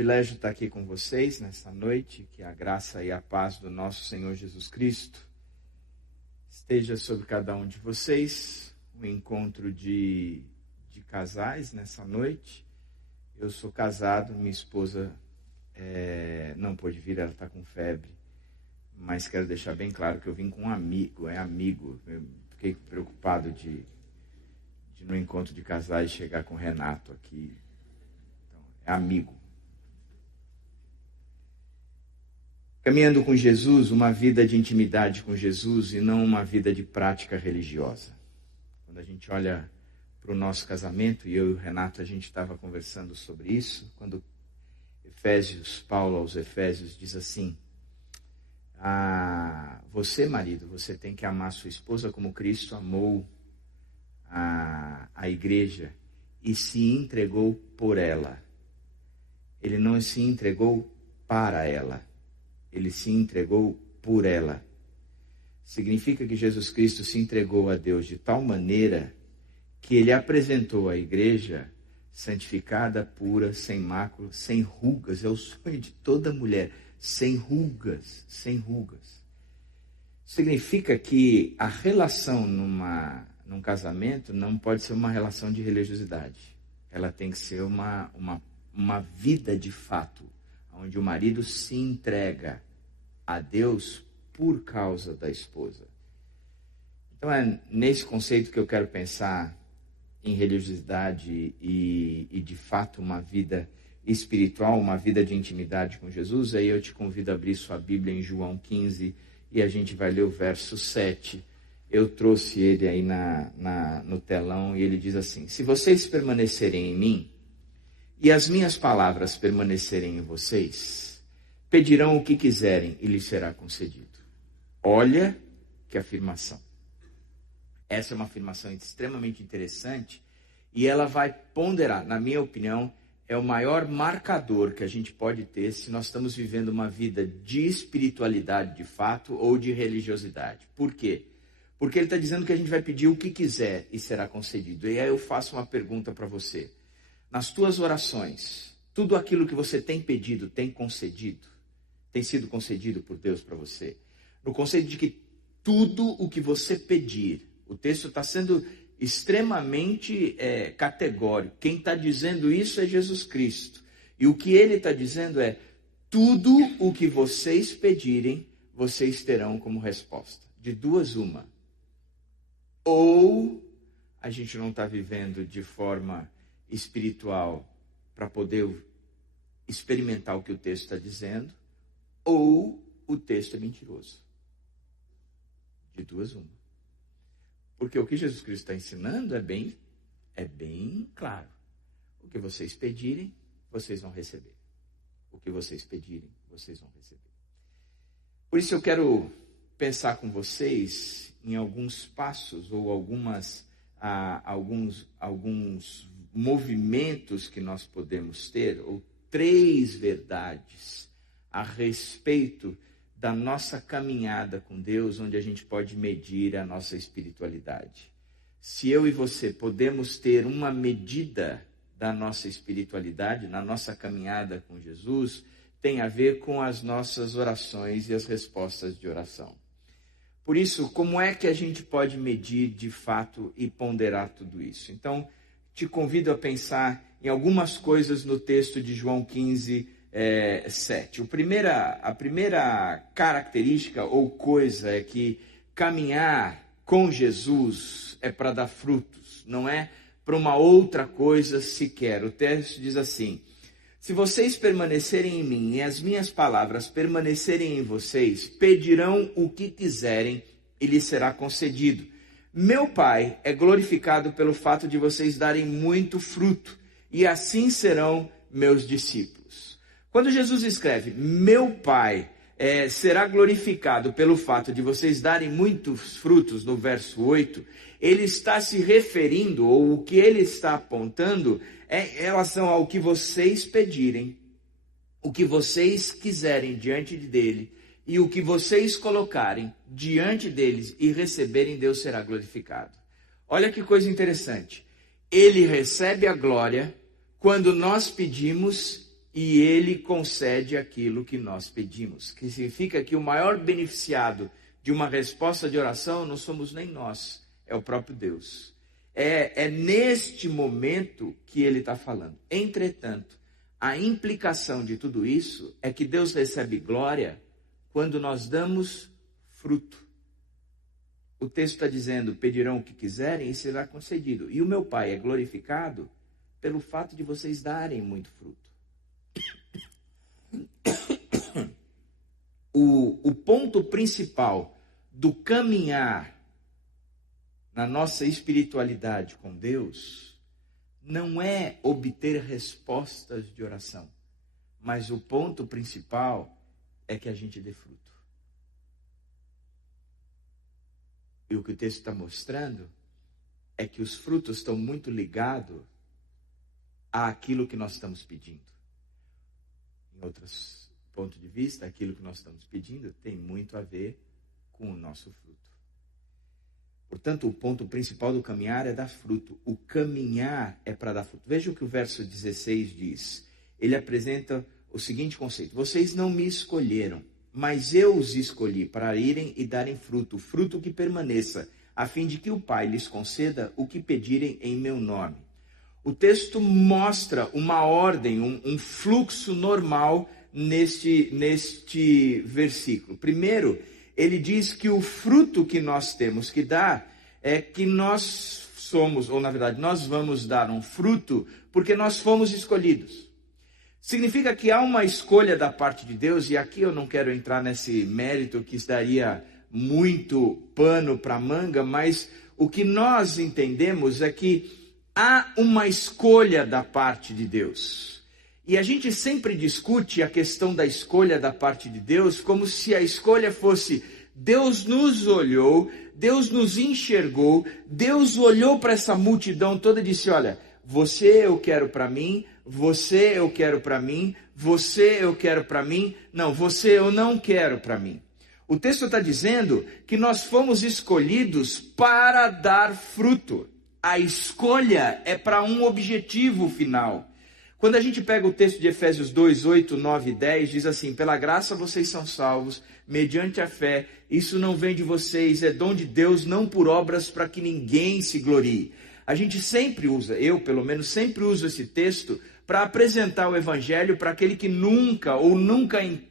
privilégio estar aqui com vocês nessa noite. Que a graça e a paz do nosso Senhor Jesus Cristo esteja sobre cada um de vocês. Um encontro de casais nessa noite. Eu sou casado, minha esposa não pôde vir, ela está com febre. Mas quero deixar bem claro que eu vim com um amigo, amigo. Eu fiquei preocupado de no encontro de casais chegar com o Renato aqui. Então, é amigo. Caminhando com Jesus, uma vida de intimidade com Jesus e não uma vida de prática religiosa. Quando a gente olha para o nosso casamento, e eu e o Renato, a gente estava conversando sobre isso, quando Paulo aos Efésios diz assim: você, marido, você tem que amar sua esposa como Cristo amou a igreja e se entregou por ela. Ele não se entregou para ela, ele se entregou por ela. Significa que Jesus Cristo se entregou a Deus de tal maneira que ele apresentou a igreja santificada, pura, sem mácula, sem rugas. É o sonho de toda mulher. Sem rugas, sem rugas. Significa que a relação num casamento não pode ser uma relação de religiosidade. Ela tem que ser uma vida de fato, onde o marido se entrega a Deus por causa da esposa. Então é nesse conceito que eu quero pensar em religiosidade e de fato uma vida espiritual, uma vida de intimidade com Jesus. Aí eu te convido a abrir sua Bíblia em João 15 e a gente vai ler o verso 7. Eu trouxe ele aí no telão e ele diz assim: se vocês permanecerem em mim e as minhas palavras permanecerem em vocês, pedirão o que quiserem e lhes será concedido. Olha que afirmação. Essa é uma afirmação extremamente interessante e ela vai ponderar, na minha opinião, é o maior marcador que a gente pode ter se nós estamos vivendo uma vida de espiritualidade de fato ou de religiosidade. Por quê? Porque ele está dizendo que a gente vai pedir o que quiser e será concedido. E aí eu faço uma pergunta para você. Nas tuas orações, tudo aquilo que você tem pedido tem concedido? Tem sido concedido por Deus para você? No conceito de que tudo o que você pedir, o texto está sendo extremamente categórico. Quem está dizendo isso é Jesus Cristo. E o que ele está dizendo é: tudo o que vocês pedirem, vocês terão como resposta. De duas, uma. Ou a gente não está vivendo de forma espiritual para poder experimentar o que o texto está dizendo, ou o texto é mentiroso. De duas, uma. Porque o que Jesus Cristo está ensinando é bem claro. O que vocês pedirem, vocês vão receber. O que vocês pedirem, vocês vão receber. Por isso eu quero pensar com vocês em alguns passos ou alguns movimentos que nós podemos ter, ou 3 verdades a respeito da nossa caminhada com Deus, onde a gente pode medir a nossa espiritualidade. Se eu e você podemos ter uma medida da nossa espiritualidade, na nossa caminhada com Jesus, tem a ver com as nossas orações e as respostas de oração. Por isso, como é que a gente pode medir de fato e ponderar tudo isso? Então, te convido a pensar em algumas coisas no texto de João 15, 7. A primeira característica ou coisa é que caminhar com Jesus é para dar frutos, não é para uma outra coisa sequer. O texto diz assim: se vocês permanecerem em mim e as minhas palavras permanecerem em vocês, pedirão o que quiserem e lhes será concedido. Meu Pai é glorificado pelo fato de vocês darem muito fruto, e assim serão meus discípulos. Quando Jesus escreve, meu Pai será glorificado pelo fato de vocês darem muitos frutos, no verso 8, ele está se referindo, ou o que ele está apontando, é em relação ao que vocês pedirem, o que vocês quiserem diante dele, e o que vocês colocarem diante deles e receberem, Deus será glorificado. Olha que coisa interessante. Ele recebe a glória quando nós pedimos e Ele concede aquilo que nós pedimos. Que significa que o maior beneficiado de uma resposta de oração não somos nem nós, é o próprio Deus. É neste momento que Ele está falando. Entretanto, a implicação de tudo isso é que Deus recebe glória quando nós damos fruto. O texto está dizendo, pedirão o que quiserem e será concedido. E o meu Pai é glorificado pelo fato de vocês darem muito fruto. O ponto principal do caminhar na nossa espiritualidade com Deus não é obter respostas de oração, mas o ponto principal é que a gente dê fruto. E o que o texto está mostrando é que os frutos estão muito ligados àquilo que nós estamos pedindo. Em outros pontos de vista, aquilo que nós estamos pedindo tem muito a ver com o nosso fruto. Portanto, o ponto principal do caminhar é dar fruto. O caminhar é para dar fruto. Veja o que o verso 16 diz. Ele apresenta o seguinte conceito. Vocês não me escolheram, mas eu os escolhi para irem e darem fruto, fruto que permaneça, a fim de que o Pai lhes conceda o que pedirem em meu nome. O texto mostra uma ordem, um fluxo normal neste versículo. Primeiro, ele diz que o fruto que nós temos que dar é que nós somos, ou na verdade, nós vamos dar um fruto porque nós fomos escolhidos. Significa que há uma escolha da parte de Deus, e aqui eu não quero entrar nesse mérito que daria muito pano para manga, mas o que nós entendemos é que há uma escolha da parte de Deus. E a gente sempre discute a questão da escolha da parte de Deus como se a escolha fosse Deus nos olhou, Deus nos enxergou, Deus olhou para essa multidão toda e disse, olha, você eu quero para mim, você eu quero para mim, você eu quero para mim, não, você eu não quero para mim. O texto está dizendo que nós fomos escolhidos para dar fruto. A escolha é para um objetivo final. Quando a gente pega o texto de Efésios 2, 8, 9 e 10, diz assim, pela graça vocês são salvos, mediante a fé, isso não vem de vocês, é dom de Deus, não por obras para que ninguém se glorie. A gente sempre usa, eu pelo menos sempre uso esse texto para apresentar o evangelho para aquele que nunca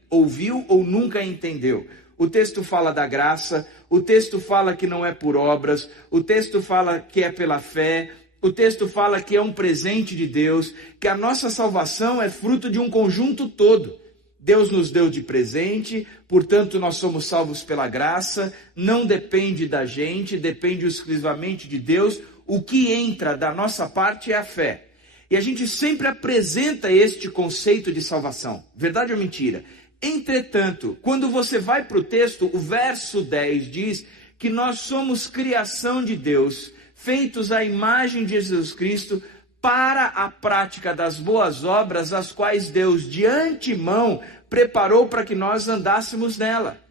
ouviu ou nunca entendeu. O texto fala da graça, o texto fala que não é por obras, o texto fala que é pela fé, o texto fala que é um presente de Deus, que a nossa salvação é fruto de um conjunto todo. Deus nos deu de presente, portanto nós somos salvos pela graça, não depende da gente, depende exclusivamente de Deus. O que entra da nossa parte é a fé. E a gente sempre apresenta este conceito de salvação. Verdade ou mentira? Entretanto, quando você vai para o texto, o verso 10 diz que nós somos criação de Deus, feitos à imagem de Jesus Cristo, para a prática das boas obras, as quais Deus de antemão preparou para que nós andássemos nela.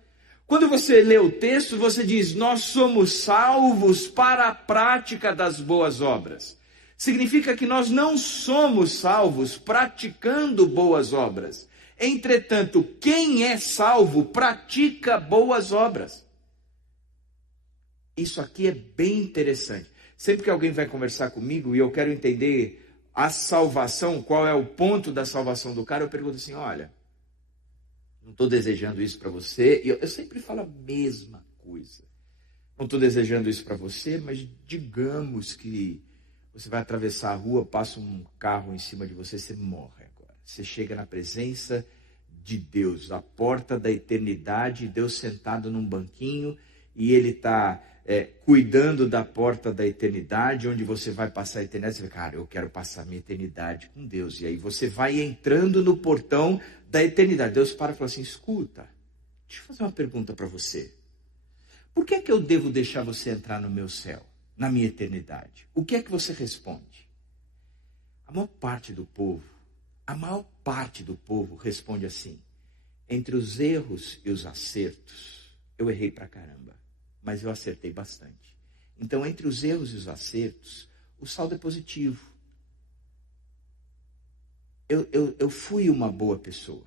Quando você lê o texto, você diz, nós somos salvos para a prática das boas obras. Significa que nós não somos salvos praticando boas obras. Entretanto, quem é salvo pratica boas obras. Isso aqui é bem interessante. Sempre que alguém vai conversar comigo e eu quero entender a salvação, qual é o ponto da salvação do cara, eu pergunto assim, olha, não estou desejando isso para você. E eu sempre falo a mesma coisa. Não estou desejando isso para você, mas digamos que você vai atravessar a rua, passa um carro em cima de você, você morre agora. Você chega na presença de Deus, a porta da eternidade, Deus sentado num banquinho, e Ele está cuidando da porta da eternidade, onde você vai passar a eternidade. Você vai, cara, eu quero passar minha eternidade com Deus. E aí você vai entrando no portão da eternidade. Deus para e fala assim, escuta, deixa eu fazer uma pergunta para você. Por que é que eu devo deixar você entrar no meu céu, na minha eternidade? O que é que você responde? A maior parte do povo responde assim, entre os erros e os acertos, eu errei pra caramba, mas eu acertei bastante. Então, entre os erros e os acertos, o saldo é positivo. eu fui uma boa pessoa.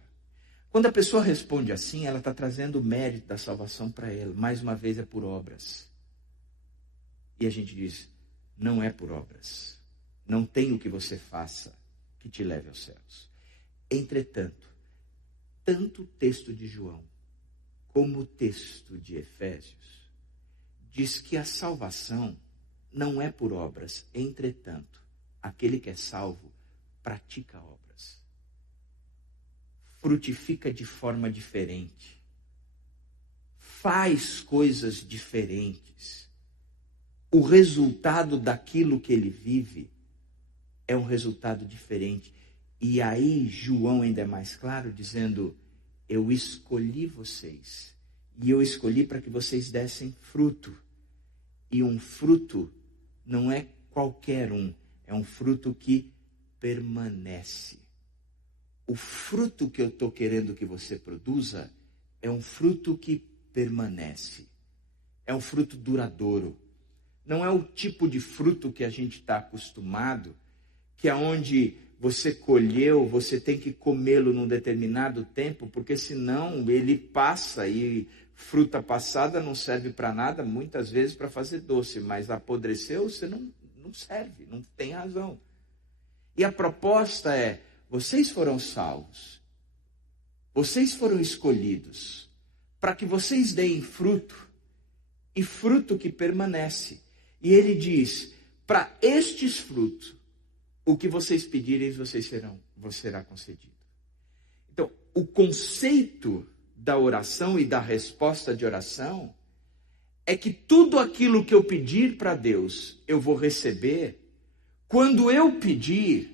Quando a pessoa responde assim, ela está trazendo o mérito da salvação para ela. Mais uma vez, é por obras. E a gente diz, não é por obras. Não tem o que você faça que te leve aos céus. Entretanto, tanto o texto de João como o texto de Efésios diz que a salvação não é por obras. Entretanto, aquele que é salvo pratica obras. Frutifica de forma diferente. Faz coisas diferentes. O resultado daquilo que ele vive é um resultado diferente. E aí João ainda é mais claro, dizendo, eu escolhi vocês. E eu escolhi para que vocês dessem fruto. E um fruto não é qualquer um. É um fruto que permanece. O fruto que eu estou querendo que você produza é um fruto que permanece. É um fruto duradouro. Não é o tipo de fruto que a gente está acostumado, que é onde você colheu, você tem que comê-lo num determinado tempo, porque senão ele passa e fruta passada não serve para nada, muitas vezes para fazer doce, mas apodreceu, você não serve, não tem razão. E a proposta é, vocês foram salvos, vocês foram escolhidos, para que vocês deem fruto, e fruto que permanece. E ele diz, para estes frutos, o que vocês pedirem, vos será concedido. Então, o conceito da oração e da resposta de oração é que tudo aquilo que eu pedir para Deus, eu vou receber quando eu pedir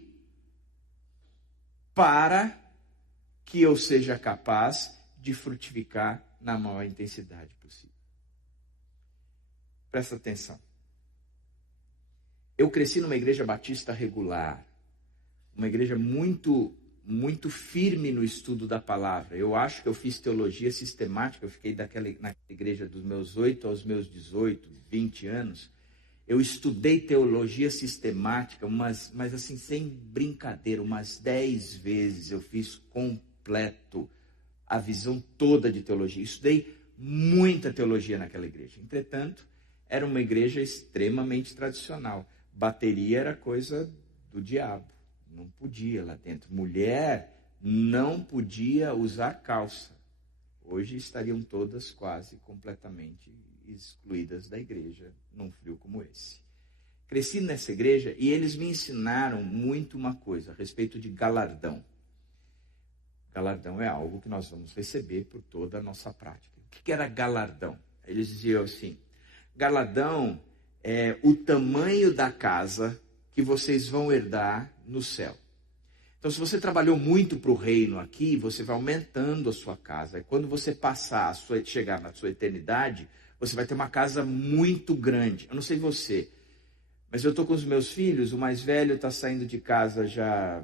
para que eu seja capaz de frutificar na maior intensidade possível. Presta atenção. Eu cresci numa igreja batista regular, uma igreja muito firme no estudo da palavra. Eu acho que eu fiz teologia sistemática, eu fiquei naquela igreja dos meus 8 aos meus 18, 20 anos. Eu estudei teologia sistemática, mas assim, sem brincadeira, umas 10 vezes eu fiz completo a visão toda de teologia. Estudei muita teologia naquela igreja. Entretanto, era uma igreja extremamente tradicional. Bateria era coisa do diabo. Não podia lá dentro. Mulher não podia usar calça. Hoje estariam todas quase completamente excluídas da igreja num frio como esse. Cresci nessa igreja e eles me ensinaram muito uma coisa a respeito de galardão. Galardão é algo que nós vamos receber por toda a nossa prática. O que era galardão? Eles diziam assim, galardão é o tamanho da casa que vocês vão herdar no céu. Então, se você trabalhou muito para o reino aqui, você vai aumentando a sua casa. E quando você chegar na sua eternidade, você vai ter uma casa muito grande. Eu não sei você, mas eu estou com os meus filhos, o mais velho está saindo de casa já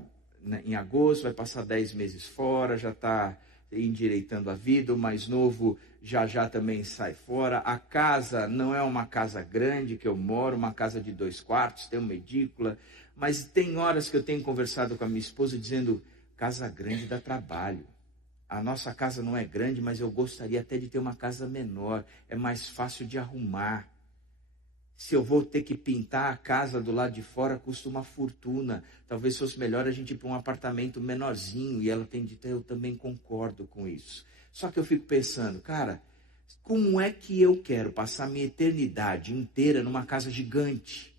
em agosto, vai passar 10 meses fora, já está endireitando a vida, o mais novo já também sai fora. A casa não é uma casa grande que eu moro, uma casa de 2 quartos, tem uma edícula, mas tem horas que eu tenho conversado com a minha esposa dizendo, casa grande dá trabalho. A nossa casa não é grande, mas eu gostaria até de ter uma casa menor, é mais fácil de arrumar. Se eu vou ter que pintar a casa do lado de fora, custa uma fortuna. Talvez fosse melhor a gente ir para um apartamento menorzinho. E ela tem dito, eu também concordo com isso. Só que eu fico pensando, cara, como é que eu quero passar minha eternidade inteira numa casa gigante?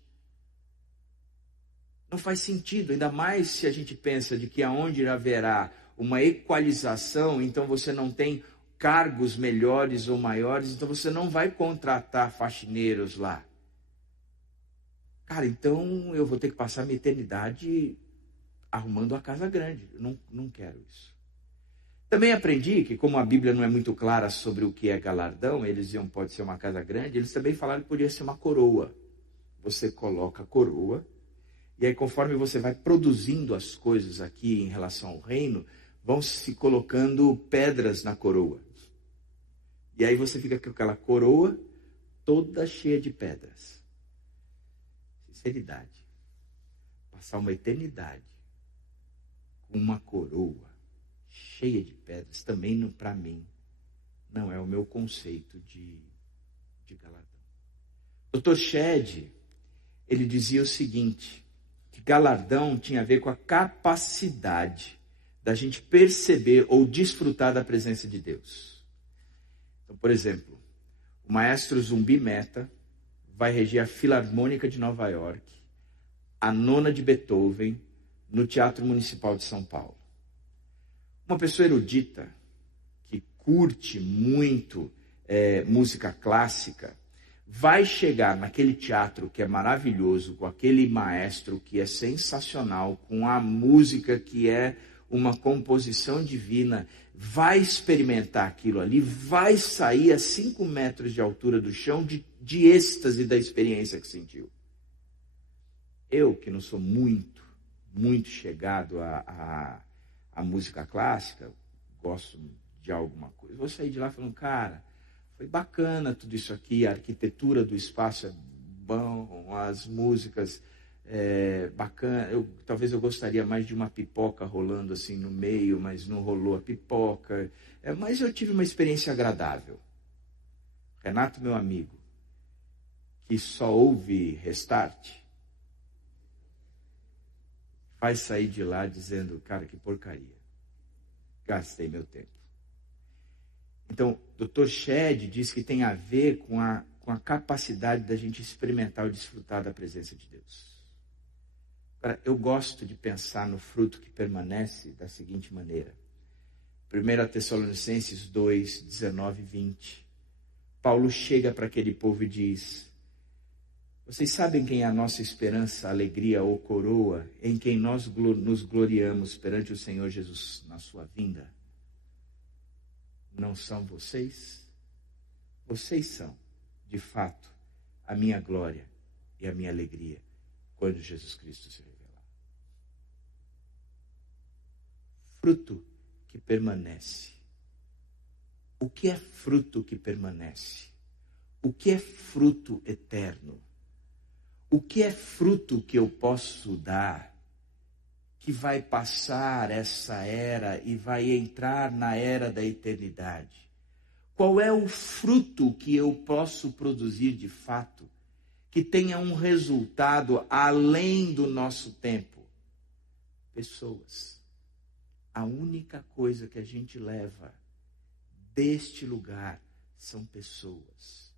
Não faz sentido, ainda mais se a gente pensa de que aonde haverá uma equalização, então você não tem cargos melhores ou maiores, então você não vai contratar faxineiros lá. Cara, então eu vou ter que passar minha eternidade arrumando a casa grande. Eu não quero isso. Também aprendi que, como a Bíblia não é muito clara sobre o que é galardão, eles diziam pode ser uma casa grande, eles também falaram que podia ser uma coroa. Você coloca a coroa, e aí conforme você vai produzindo as coisas aqui em relação ao reino, vão se colocando pedras na coroa. E aí você fica com aquela coroa toda cheia de pedras. Sinceridade. Passar uma eternidade uma coroa cheia de pedras, também para mim não é o meu conceito de galardão. Dr. Shedd, ele dizia o seguinte, que galardão tinha a ver com a capacidade da gente perceber ou desfrutar da presença de Deus. Então, por exemplo, o maestro Zumbi Mehta vai reger a Filarmônica de Nova York, a Nona de Beethoven, no Teatro Municipal de São Paulo. Uma pessoa erudita, que curte muito música clássica, vai chegar naquele teatro que é maravilhoso, com aquele maestro que é sensacional, com a música que é uma composição divina, vai experimentar aquilo ali, vai sair a 5 metros de altura do chão de êxtase da experiência que sentiu. Eu, que não sou muito chegado à música clássica, gosto de alguma coisa, vou sair de lá falando, cara, foi bacana tudo isso aqui, a arquitetura do espaço é bom, as músicas bacana, talvez eu gostaria mais de uma pipoca rolando assim no meio, mas não rolou a pipoca, mas eu tive uma experiência agradável. Renato, meu amigo, que só ouve Restart, vai sair de lá dizendo, cara, que porcaria, gastei meu tempo. Então, Dr. Shedd diz que tem a ver com a capacidade da gente experimentar ou desfrutar da presença de Deus. Agora, eu gosto de pensar no fruto que permanece da seguinte maneira. 1 Tessalonicenses 2, 19 e 20. Paulo chega para aquele povo e diz, vocês sabem quem é a nossa esperança, alegria ou coroa, em quem nós nos gloriamos perante o Senhor Jesus na sua vinda? Não são vocês? Vocês são, de fato, a minha glória e a minha alegria quando Jesus Cristo se revelar. Fruto que permanece. O que é fruto que permanece? O que é fruto eterno? O que é fruto que eu posso dar, que vai passar essa era e vai entrar na era da eternidade? Qual é o fruto que eu posso produzir de fato, que tenha um resultado além do nosso tempo? Pessoas. A única coisa que a gente leva deste lugar são pessoas.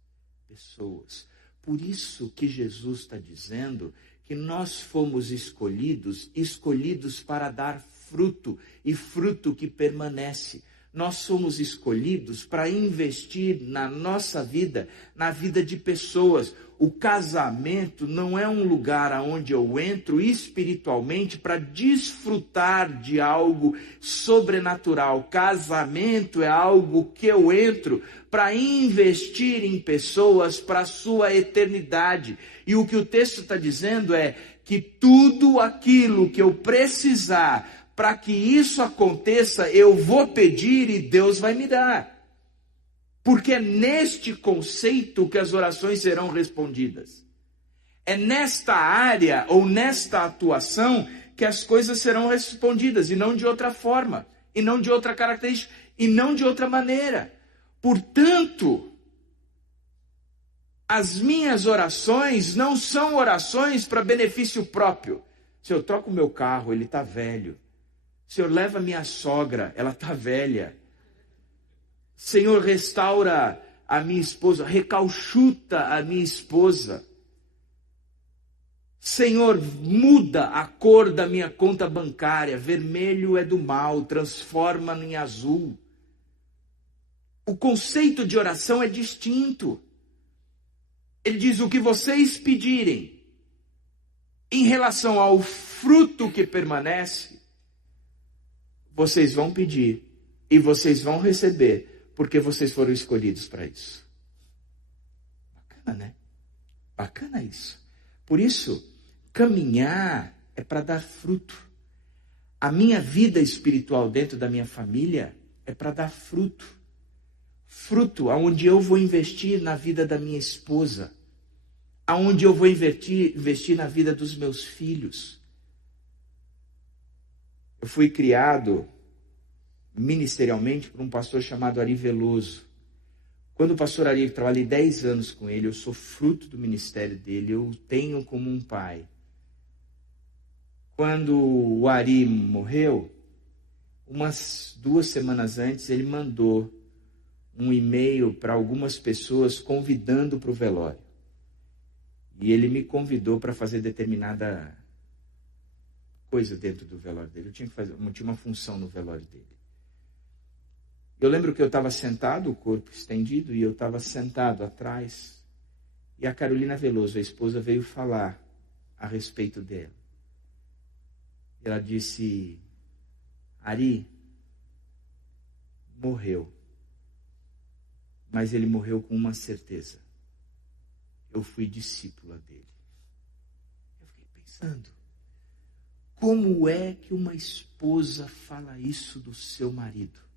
Pessoas. Por isso que Jesus está dizendo que nós fomos escolhidos para dar fruto, e fruto que permanece. Nós somos escolhidos para investir na nossa vida, na vida de pessoas. O casamento não é um lugar onde eu entro espiritualmente para desfrutar de algo sobrenatural. Casamento é algo que eu entro para investir em pessoas para a sua eternidade. E o que o texto está dizendo é que tudo aquilo que eu precisar para que isso aconteça, eu vou pedir e Deus vai me dar. Porque é neste conceito que as orações serão respondidas. É nesta área ou nesta atuação que as coisas serão respondidas, e não de outra forma, e não de outra característica, e não de outra maneira. Portanto, as minhas orações não são orações para benefício próprio. Se eu troco o meu carro, ele está velho. Senhor, leva minha sogra, ela está velha. Senhor, restaura a minha esposa, recalchuta a minha esposa. Senhor, muda a cor da minha conta bancária, vermelho é do mal, transforma em azul. O conceito de oração é distinto. Ele diz, o que vocês pedirem em relação ao fruto que permanece, vocês vão pedir e vocês vão receber, porque vocês foram escolhidos para isso. Bacana, né? Bacana isso. Por isso, caminhar é para dar fruto. A minha vida espiritual dentro da minha família é para dar fruto. Fruto aonde eu vou investir na vida da minha esposa, aonde eu vou investir na vida dos meus filhos. Eu fui criado ministerialmente por um pastor chamado Ari Veloso. Quando o pastor Ari, eu trabalhei 10 anos com ele, eu sou fruto do ministério dele, eu tenho como um pai. Quando o Ari morreu, umas 2 semanas antes, ele mandou um e-mail para algumas pessoas convidando para o velório. E ele me convidou para fazer determinada coisa dentro do velório dele. Eu tinha uma função no velório dele. Eu lembro que eu estava sentado, o corpo estendido, e eu estava sentado atrás. E a Carolina Veloso, a esposa, veio falar a respeito dela. Ela disse: Ari morreu, mas ele morreu com uma certeza. Eu fui discípula dele. Eu fiquei pensando, como é que uma esposa fala isso do seu marido?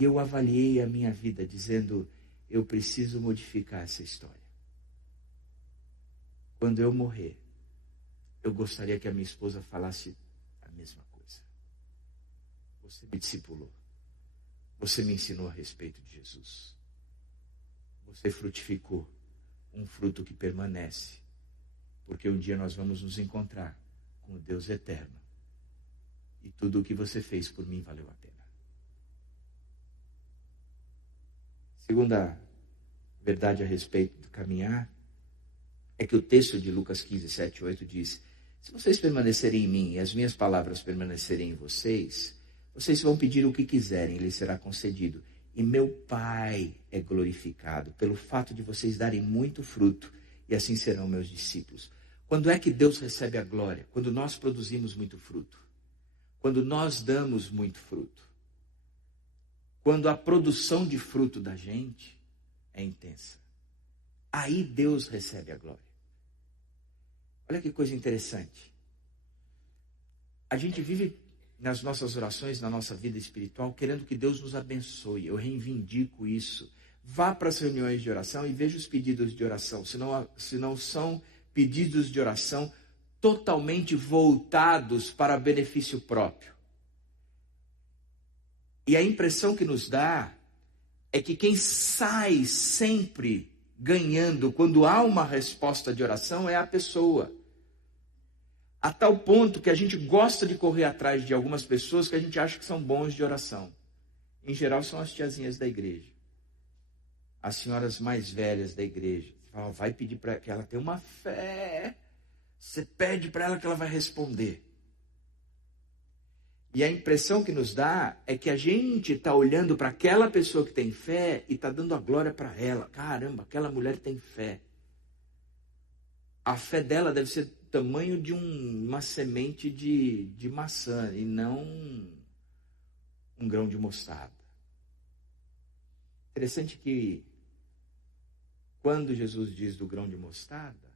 E eu avaliei a minha vida dizendo, eu preciso modificar essa história. Quando eu morrer, eu gostaria que a minha esposa falasse a mesma coisa. Você me discipulou. Você me ensinou a respeito de Jesus. Você frutificou um fruto que permanece. Porque um dia nós vamos nos encontrar com o Deus eterno. E tudo o que você fez por mim valeu a pena. Segunda verdade a respeito do caminhar é que o texto de Lucas 15, 7 e 8 diz: se vocês permanecerem em mim e as minhas palavras permanecerem em vocês, vocês vão pedir o que quiserem e lhes será concedido. E meu Pai é glorificado pelo fato de vocês darem muito fruto, e assim serão meus discípulos. Quando é que Deus recebe a glória? Quando nós produzimos muito fruto. Quando nós damos muito fruto. Quando a produção de fruto da gente é intensa. Aí Deus recebe a glória. Olha que coisa interessante. A gente vive nas nossas orações, na nossa vida espiritual, querendo que Deus nos abençoe. Eu reivindico isso. Vá para as reuniões de oração e veja os pedidos de oração. Se não são pedidos de oração totalmente voltados para benefício próprio. E a impressão que nos dá é que quem sai sempre ganhando quando há uma resposta de oração é a pessoa. A tal ponto que a gente gosta de correr atrás de algumas pessoas que a gente acha que são bons de oração. Em geral são as tiazinhas da igreja. As senhoras mais velhas da igreja. Você fala, vai pedir para que ela tenha uma fé. Você pede para ela que ela vai responder. E a impressão que nos dá é que a gente está olhando para aquela pessoa que tem fé e está dando a glória para ela. Caramba, aquela mulher tem fé. A fé dela deve ser do tamanho de uma semente de maçã e não um grão de mostarda. Interessante que quando Jesus diz do grão de mostarda,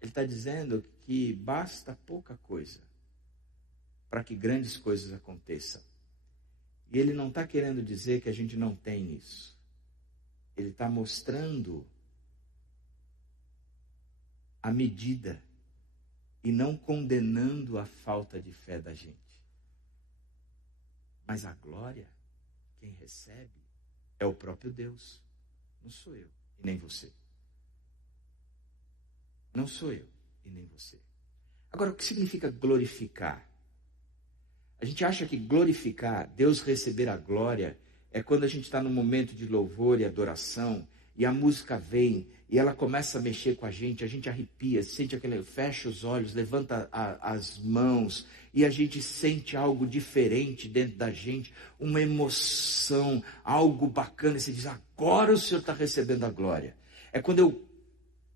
ele está dizendo que basta pouca coisa para que grandes coisas aconteçam. E ele não está querendo dizer que a gente não tem isso. Ele está mostrando a medida e não condenando a falta de fé da gente. Mas a glória, quem recebe, é o próprio Deus. Não sou eu e nem você. Não sou eu e nem você. Agora, o que significa glorificar? A gente acha que glorificar, Deus receber a glória, é quando a gente está num momento de louvor e adoração, e a música vem, e ela começa a mexer com a gente arrepia, sente aquele, fecha os olhos, levanta as mãos, e a gente sente algo diferente dentro da gente, uma emoção, algo bacana, e você diz, agora o Senhor está recebendo a glória. É quando eu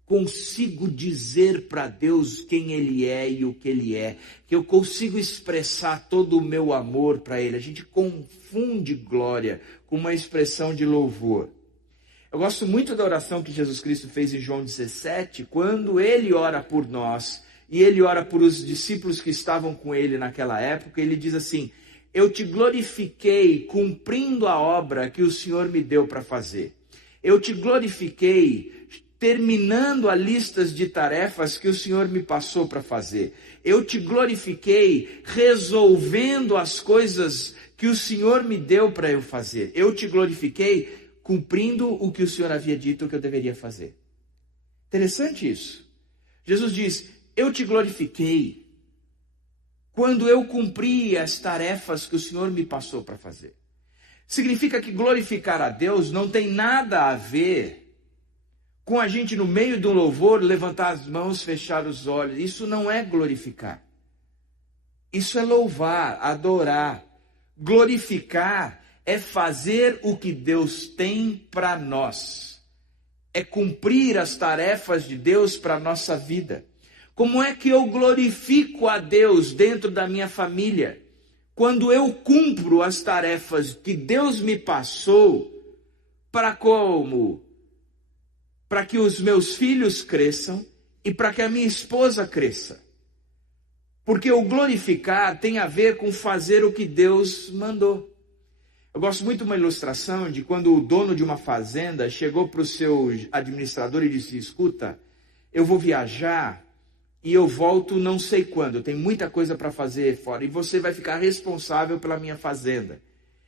consigo dizer para Deus quem Ele é e o que Ele é, que eu consigo expressar todo o meu amor para Ele. A gente confunde glória com uma expressão de louvor. Eu gosto muito da oração que Jesus Cristo fez em João 17, quando Ele ora por nós, e Ele ora por os discípulos que estavam com Ele naquela época. Ele diz assim, eu te glorifiquei cumprindo a obra que o Senhor me deu para fazer. Eu te glorifiquei terminando a lista de tarefas que o Senhor me passou para fazer. Eu te glorifiquei resolvendo as coisas que o Senhor me deu para eu fazer. Eu te glorifiquei cumprindo o que o Senhor havia dito que eu deveria fazer. Interessante isso. Jesus diz, eu te glorifiquei quando eu cumpri as tarefas que o Senhor me passou para fazer. Significa que glorificar a Deus não tem nada a ver com a gente no meio do louvor levantar as mãos, fechar os olhos. Isso não é glorificar. Isso é louvar, adorar. Glorificar é fazer o que Deus tem para nós. É cumprir as tarefas de Deus para a nossa vida. Como é que eu glorifico a Deus dentro da minha família? Quando eu cumpro as tarefas que Deus me passou, para como? Para que os meus filhos cresçam e para que a minha esposa cresça. Porque o glorificar tem a ver com fazer o que Deus mandou. Eu gosto muito de uma ilustração de quando o dono de uma fazenda chegou para o seu administrador e disse, escuta, eu vou viajar e eu volto não sei quando, eu tenho muita coisa para fazer fora, e você vai ficar responsável pela minha fazenda.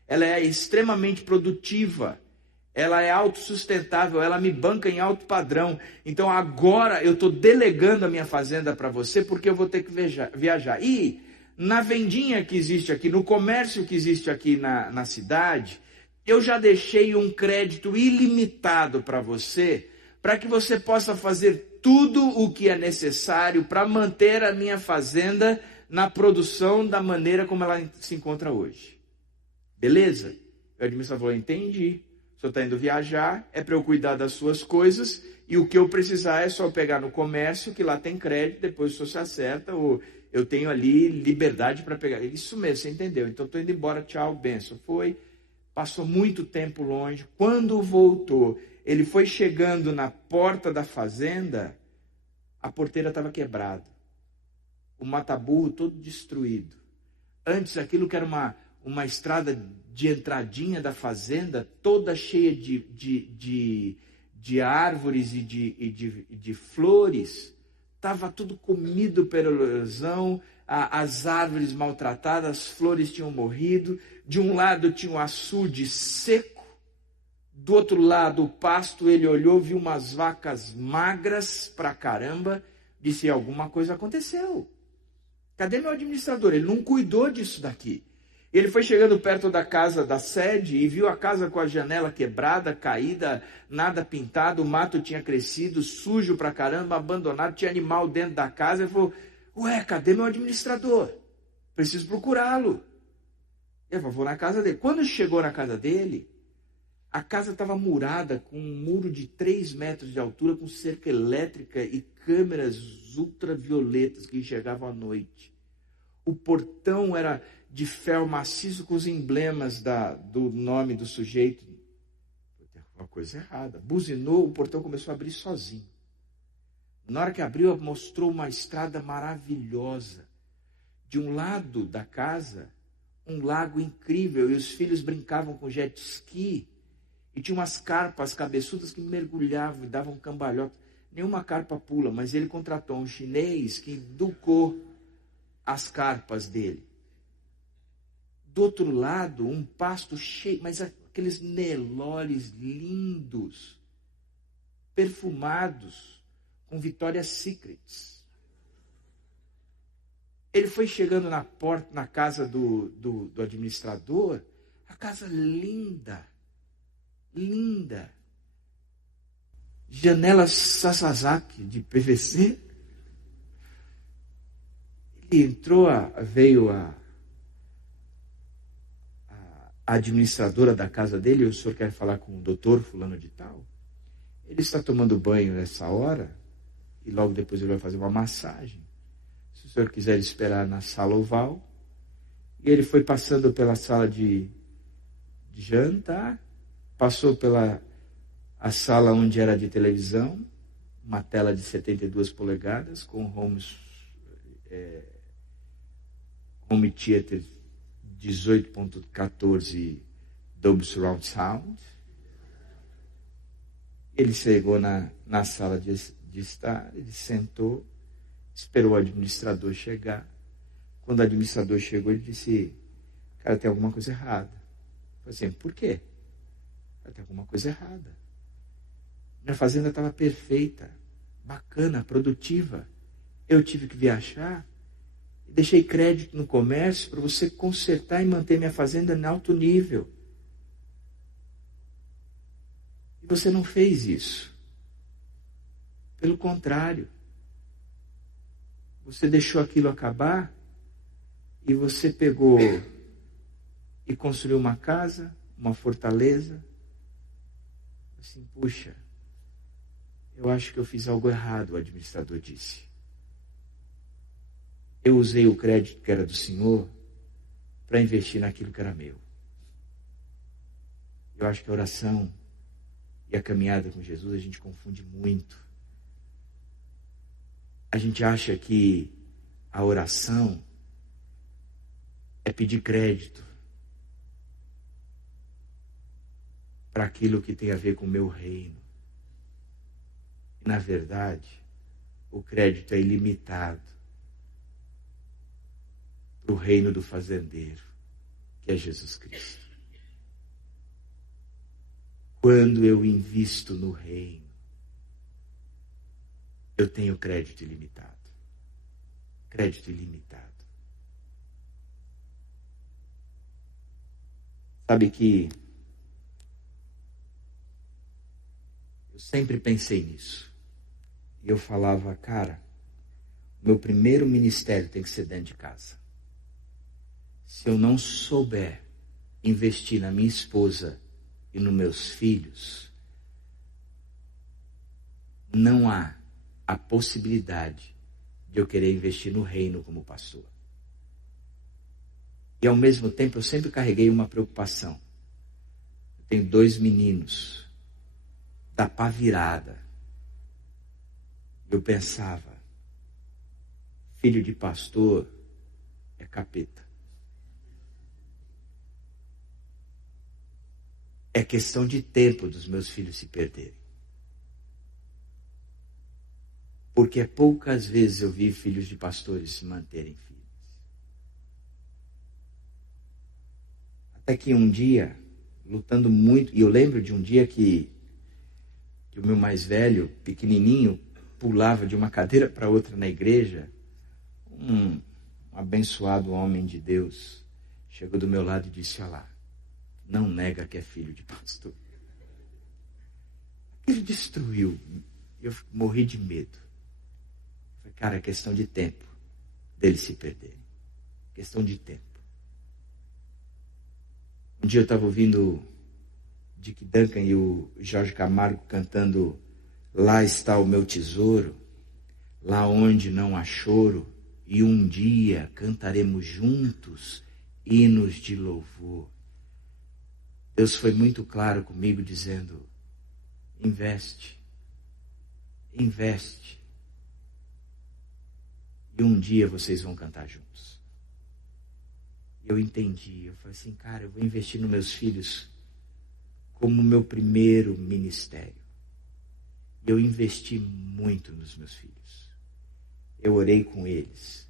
Ela é extremamente produtiva, ela é autossustentável, ela me banca em alto padrão. Então agora eu estou delegando a minha fazenda para você, porque eu vou ter que viajar. E na vendinha que existe aqui, no comércio que existe aqui na cidade, eu já deixei um crédito ilimitado para você, para que você possa fazer tudo o que é necessário para manter a minha fazenda na produção da maneira como ela se encontra hoje. Beleza? O administrador falou, entendi. O senhor está indo viajar, é para eu cuidar das suas coisas, e o que eu precisar é só pegar no comércio, que lá tem crédito, depois o senhor se acerta, ou eu tenho ali liberdade para pegar. Isso mesmo, você entendeu? Então estou indo embora, tchau, benção. Foi, passou muito tempo longe. Quando voltou, ele foi chegando na porta da fazenda, a porteira estava quebrada. O mataburro todo destruído. Antes, aquilo que era uma estrada de entradinha da fazenda, toda cheia de árvores e de flores, estava tudo comido pela erosão, as árvores maltratadas, as flores tinham morrido. De um lado tinha um açude seco, do outro lado o pasto. Ele olhou, viu umas vacas magras pra caramba, disse, alguma coisa aconteceu. Cadê meu administrador? Ele não cuidou disso daqui. Ele foi chegando perto da casa da sede e viu a casa com a janela quebrada, caída, nada pintado, o mato tinha crescido, sujo pra caramba, abandonado, tinha animal dentro da casa. Ele falou, ué, cadê meu administrador? Preciso procurá-lo. Ele falou, vou na casa dele. Quando chegou na casa dele, a casa estava murada com um muro de 3 metros de altura, com cerca elétrica e câmeras ultravioletas que enxergavam à noite. O portão era de ferro maciço com os emblemas do nome do sujeito. Tem uma coisa errada. Buzinou, o portão começou a abrir sozinho. Na hora que abriu, mostrou uma estrada maravilhosa. De um lado da casa, um lago incrível, e os filhos brincavam com jet ski, e tinha umas carpas cabeçudas que mergulhavam e davam cambalhota. Nenhuma carpa pula, mas ele contratou um chinês que educou as carpas dele. Do outro lado, um pasto cheio, mas aqueles nelores lindos, perfumados, com Victoria's Secrets. Ele foi chegando na porta, na casa do administrador, a casa linda, linda. Janelas Sasazaki de PVC. Ele entrou, veio a administradora da casa dele, o senhor quer falar com o doutor fulano de tal? Ele está tomando banho nessa hora e logo depois ele vai fazer uma massagem. Se o senhor quiser esperar na sala oval. E ele foi passando pela sala de jantar, passou pela a sala onde era de televisão, uma tela de 72 polegadas com home theater 18.14 Dolby Surround Sound. Ele chegou na sala de estar, ele sentou, esperou o administrador chegar. Quando o administrador chegou, ele disse: cara, tem alguma coisa errada. Eu falei assim: por quê? Tem alguma coisa errada. Minha fazenda estava perfeita, bacana, produtiva. Eu tive que viajar e deixei crédito no comércio para você consertar e manter minha fazenda em alto nível. E você não fez isso. Pelo contrário, você deixou aquilo acabar e você pegou e construiu uma casa, uma fortaleza. Assim, puxa, eu acho que eu fiz algo errado, o administrador disse. Eu usei o crédito que era do senhor para investir naquilo que era meu. Eu acho que a oração e a caminhada com Jesus a gente confunde muito. A gente acha que a oração é pedir crédito para aquilo que tem a ver com o meu reino. E, na verdade, o crédito é ilimitado para o reino do fazendeiro, que é Jesus Cristo. Quando eu invisto no reino, eu tenho crédito ilimitado. Crédito ilimitado. Sabe que eu sempre pensei nisso. E eu falava, cara, meu primeiro ministério tem que ser dentro de casa. Se eu não souber investir na minha esposa e nos meus filhos, não há a possibilidade de eu querer investir no reino como pastor. E ao mesmo tempo eu sempre carreguei uma preocupação. Eu tenho 2 meninos da pá virada. Eu pensava, filho de pastor é capeta. É questão de tempo dos meus filhos se perderem. Porque poucas vezes eu vi filhos de pastores se manterem firmes. Até que um dia, lutando muito, e eu lembro de um dia que o meu mais velho, pequenininho, pulava de uma cadeira para outra na igreja. Um abençoado homem de Deus chegou do meu lado e disse: olha lá, não nega que é filho de pastor. Ele destruiu. Eu morri de medo. Falei, cara, é questão de tempo deles se perderem. Questão de tempo. Um dia eu estava ouvindo Dick Duncan e o Jorge Camargo cantando Lá está o meu tesouro, lá onde não há choro, e um dia cantaremos juntos hinos de louvor. Deus foi muito claro comigo dizendo, investe, investe. E um dia vocês vão cantar juntos. Eu entendi, eu falei assim, cara, eu vou investir nos meus filhos como meu primeiro ministério. Eu investi muito nos meus filhos. Eu orei com eles.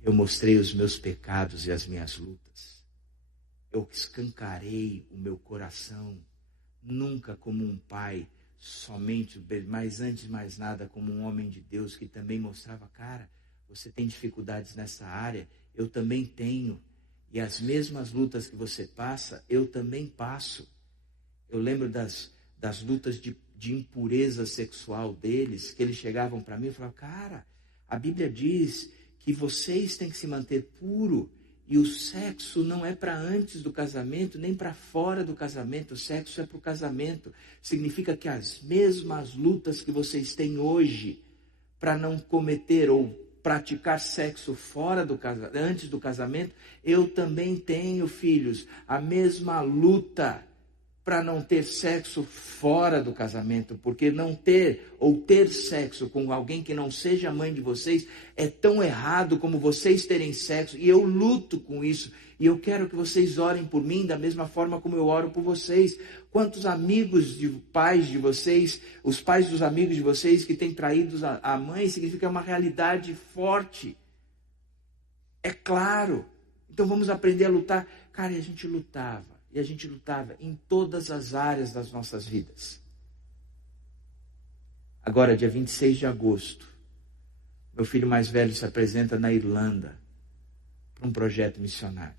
Eu mostrei os meus pecados e as minhas lutas. Eu escancarei o meu coração, nunca como um pai, somente, mas antes de mais nada, como um homem de Deus que também mostrava, cara, você tem dificuldades nessa área, eu também tenho. E as mesmas lutas que você passa, eu também passo. Eu lembro das lutas de impureza sexual deles, que eles chegavam para mim e falavam, cara, a Bíblia diz que vocês têm que se manter puro e o sexo não é para antes do casamento, nem para fora do casamento, o sexo é para o casamento. Significa que as mesmas lutas que vocês têm hoje para não cometer ou praticar sexo fora do antes do casamento, eu também tenho, filhos, a mesma luta para não ter sexo fora do casamento, porque não ter ou ter sexo com alguém que não seja mãe de vocês é tão errado como vocês terem sexo, e eu luto com isso, e eu quero que vocês orem por mim da mesma forma como eu oro por vocês. Quantos amigos de pais de vocês, os pais dos amigos de vocês que têm traído a mãe, significa uma realidade forte. É claro. Então vamos aprender a lutar. Cara, e a gente lutava. E a gente lutava em todas as áreas das nossas vidas. Agora, dia 26 de agosto, meu filho mais velho se apresenta na Irlanda para um projeto missionário.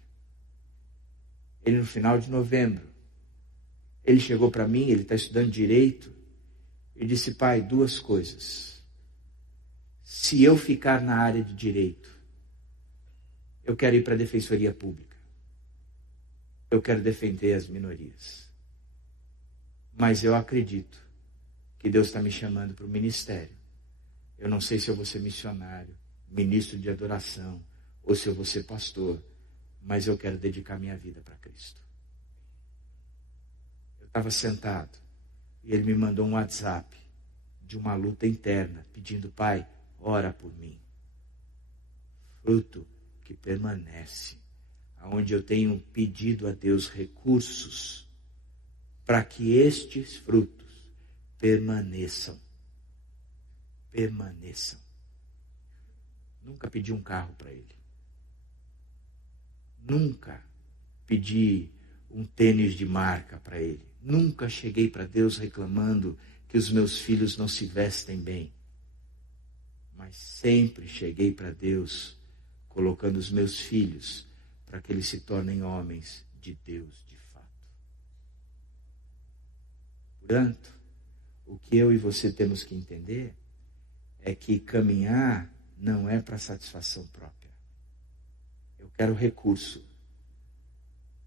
Ele, no final de novembro, ele chegou para mim, ele está estudando Direito, e disse: pai, duas coisas. Se eu ficar na área de Direito, eu quero ir para a Defensoria Pública. Eu quero defender as minorias. Mas eu acredito que Deus está me chamando para o ministério. Eu não sei se eu vou ser missionário, ministro de adoração, ou se eu vou ser pastor, mas eu quero dedicar minha vida para Cristo. Eu estava sentado e ele me mandou um WhatsApp de uma luta interna, pedindo: pai, ora por mim. Fruto que permanece. Onde eu tenho pedido a Deus recursos para que estes frutos permaneçam. Permaneçam. Nunca pedi um carro para ele. Nunca pedi um tênis de marca para ele. Nunca cheguei para Deus reclamando que os meus filhos não se vestem bem. Mas sempre cheguei para Deus colocando os meus filhos para que eles se tornem homens de Deus de fato. Portanto, o que eu e você temos que entender é que caminhar não é para satisfação própria. Eu quero recurso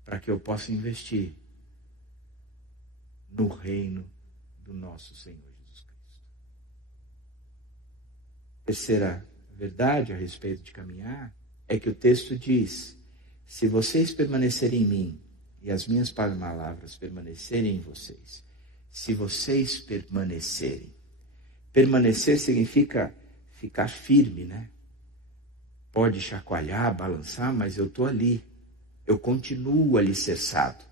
para que eu possa investir no reino do nosso Senhor Jesus Cristo. Terceira verdade a respeito de caminhar é que o texto diz: se vocês permanecerem em mim e as minhas palavras permanecerem em vocês, se vocês permanecerem. Permanecer significa ficar firme, né? Pode chacoalhar, balançar, mas eu estou ali. Eu continuo alicerçado.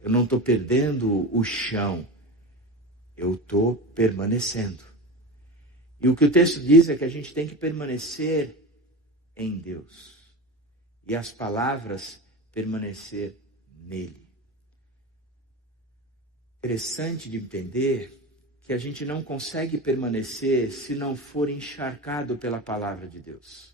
Eu não estou perdendo o chão. Eu estou permanecendo. E o que o texto diz é que a gente tem que permanecer em Deus. E as palavras permanecer nele. Interessante de entender que a gente não consegue permanecer se não for encharcado pela palavra de Deus.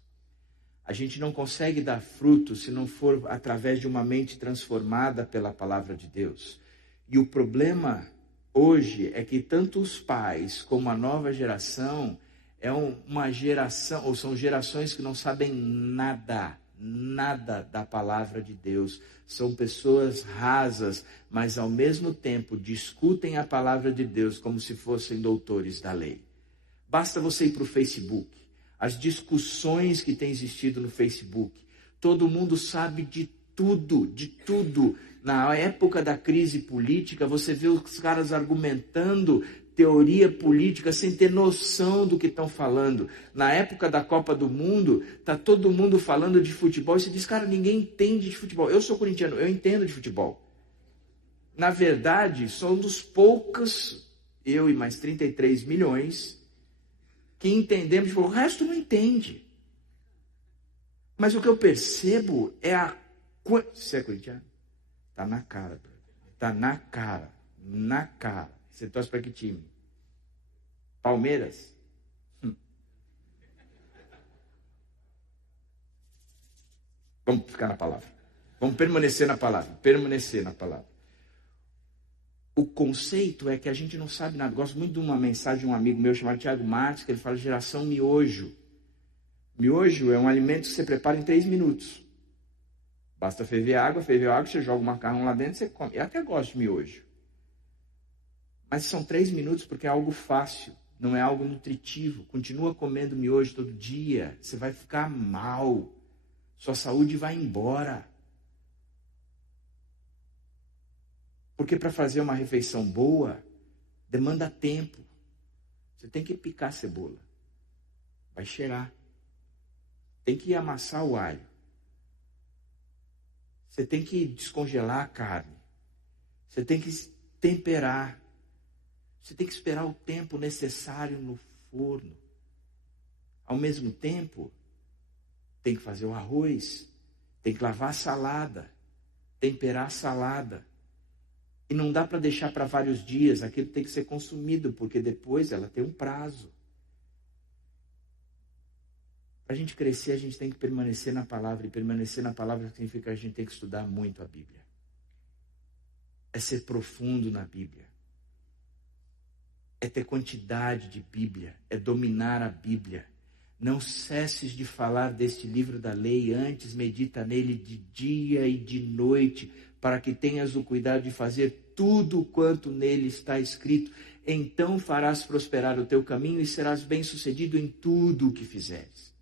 A gente não consegue dar fruto se não for através de uma mente transformada pela palavra de Deus. E o problema hoje é que tanto os pais como a nova geração é uma geração, ou são gerações que não sabem nada da palavra de Deus. São pessoas rasas, mas ao mesmo tempo discutem a palavra de Deus como se fossem doutores da lei. Basta você ir para o Facebook. As discussões que têm existido no Facebook. Todo mundo sabe de tudo. Na época da crise política, você vê os caras argumentando teoria política sem ter noção do que estão falando. Na época da Copa do Mundo, está todo mundo falando de futebol. E você diz: cara, ninguém entende de futebol. Eu sou corintiano, eu entendo de futebol. Na verdade, sou um dos poucos, eu e mais 33 milhões, que entendemos de futebol. O resto não entende. Mas o que eu percebo é a... Você é corintiano? Está na cara. Está na cara. Na cara. Você torce para que time? Palmeiras? Vamos ficar na palavra. Vamos permanecer na palavra. Permanecer na palavra. O conceito é que a gente não sabe nada. Gosto muito de uma mensagem de um amigo meu chamado Tiago Marques, que ele fala geração miojo. Miojo é um alimento que você prepara em 3 minutos. Basta ferver água, você joga o macarrão lá dentro e você come. Eu até gosto de miojo. Mas são 3 minutos porque é algo fácil, não é algo nutritivo. Continua comendo miojo todo dia, você vai ficar mal. Sua saúde vai embora. Porque para fazer uma refeição boa, demanda tempo. Você tem que picar a cebola. Vai cheirar. Tem que amassar o alho. Você tem que descongelar a carne. Você tem que temperar. Você tem que esperar o tempo necessário no forno. Ao mesmo tempo, tem que fazer o arroz, tem que lavar a salada, temperar a salada. E não dá para deixar para vários dias, aquilo tem que ser consumido, porque depois ela tem um prazo. Para a gente crescer, a gente tem que permanecer na palavra, e permanecer na palavra significa que a gente tem que estudar muito a Bíblia. É ser profundo na Bíblia. É ter quantidade de Bíblia, é dominar a Bíblia. Não cesses de falar deste livro da lei, antes medita nele de dia e de noite, para que tenhas o cuidado de fazer tudo quanto nele está escrito. Então farás prosperar o teu caminho e serás bem-sucedido em tudo o que fizeres.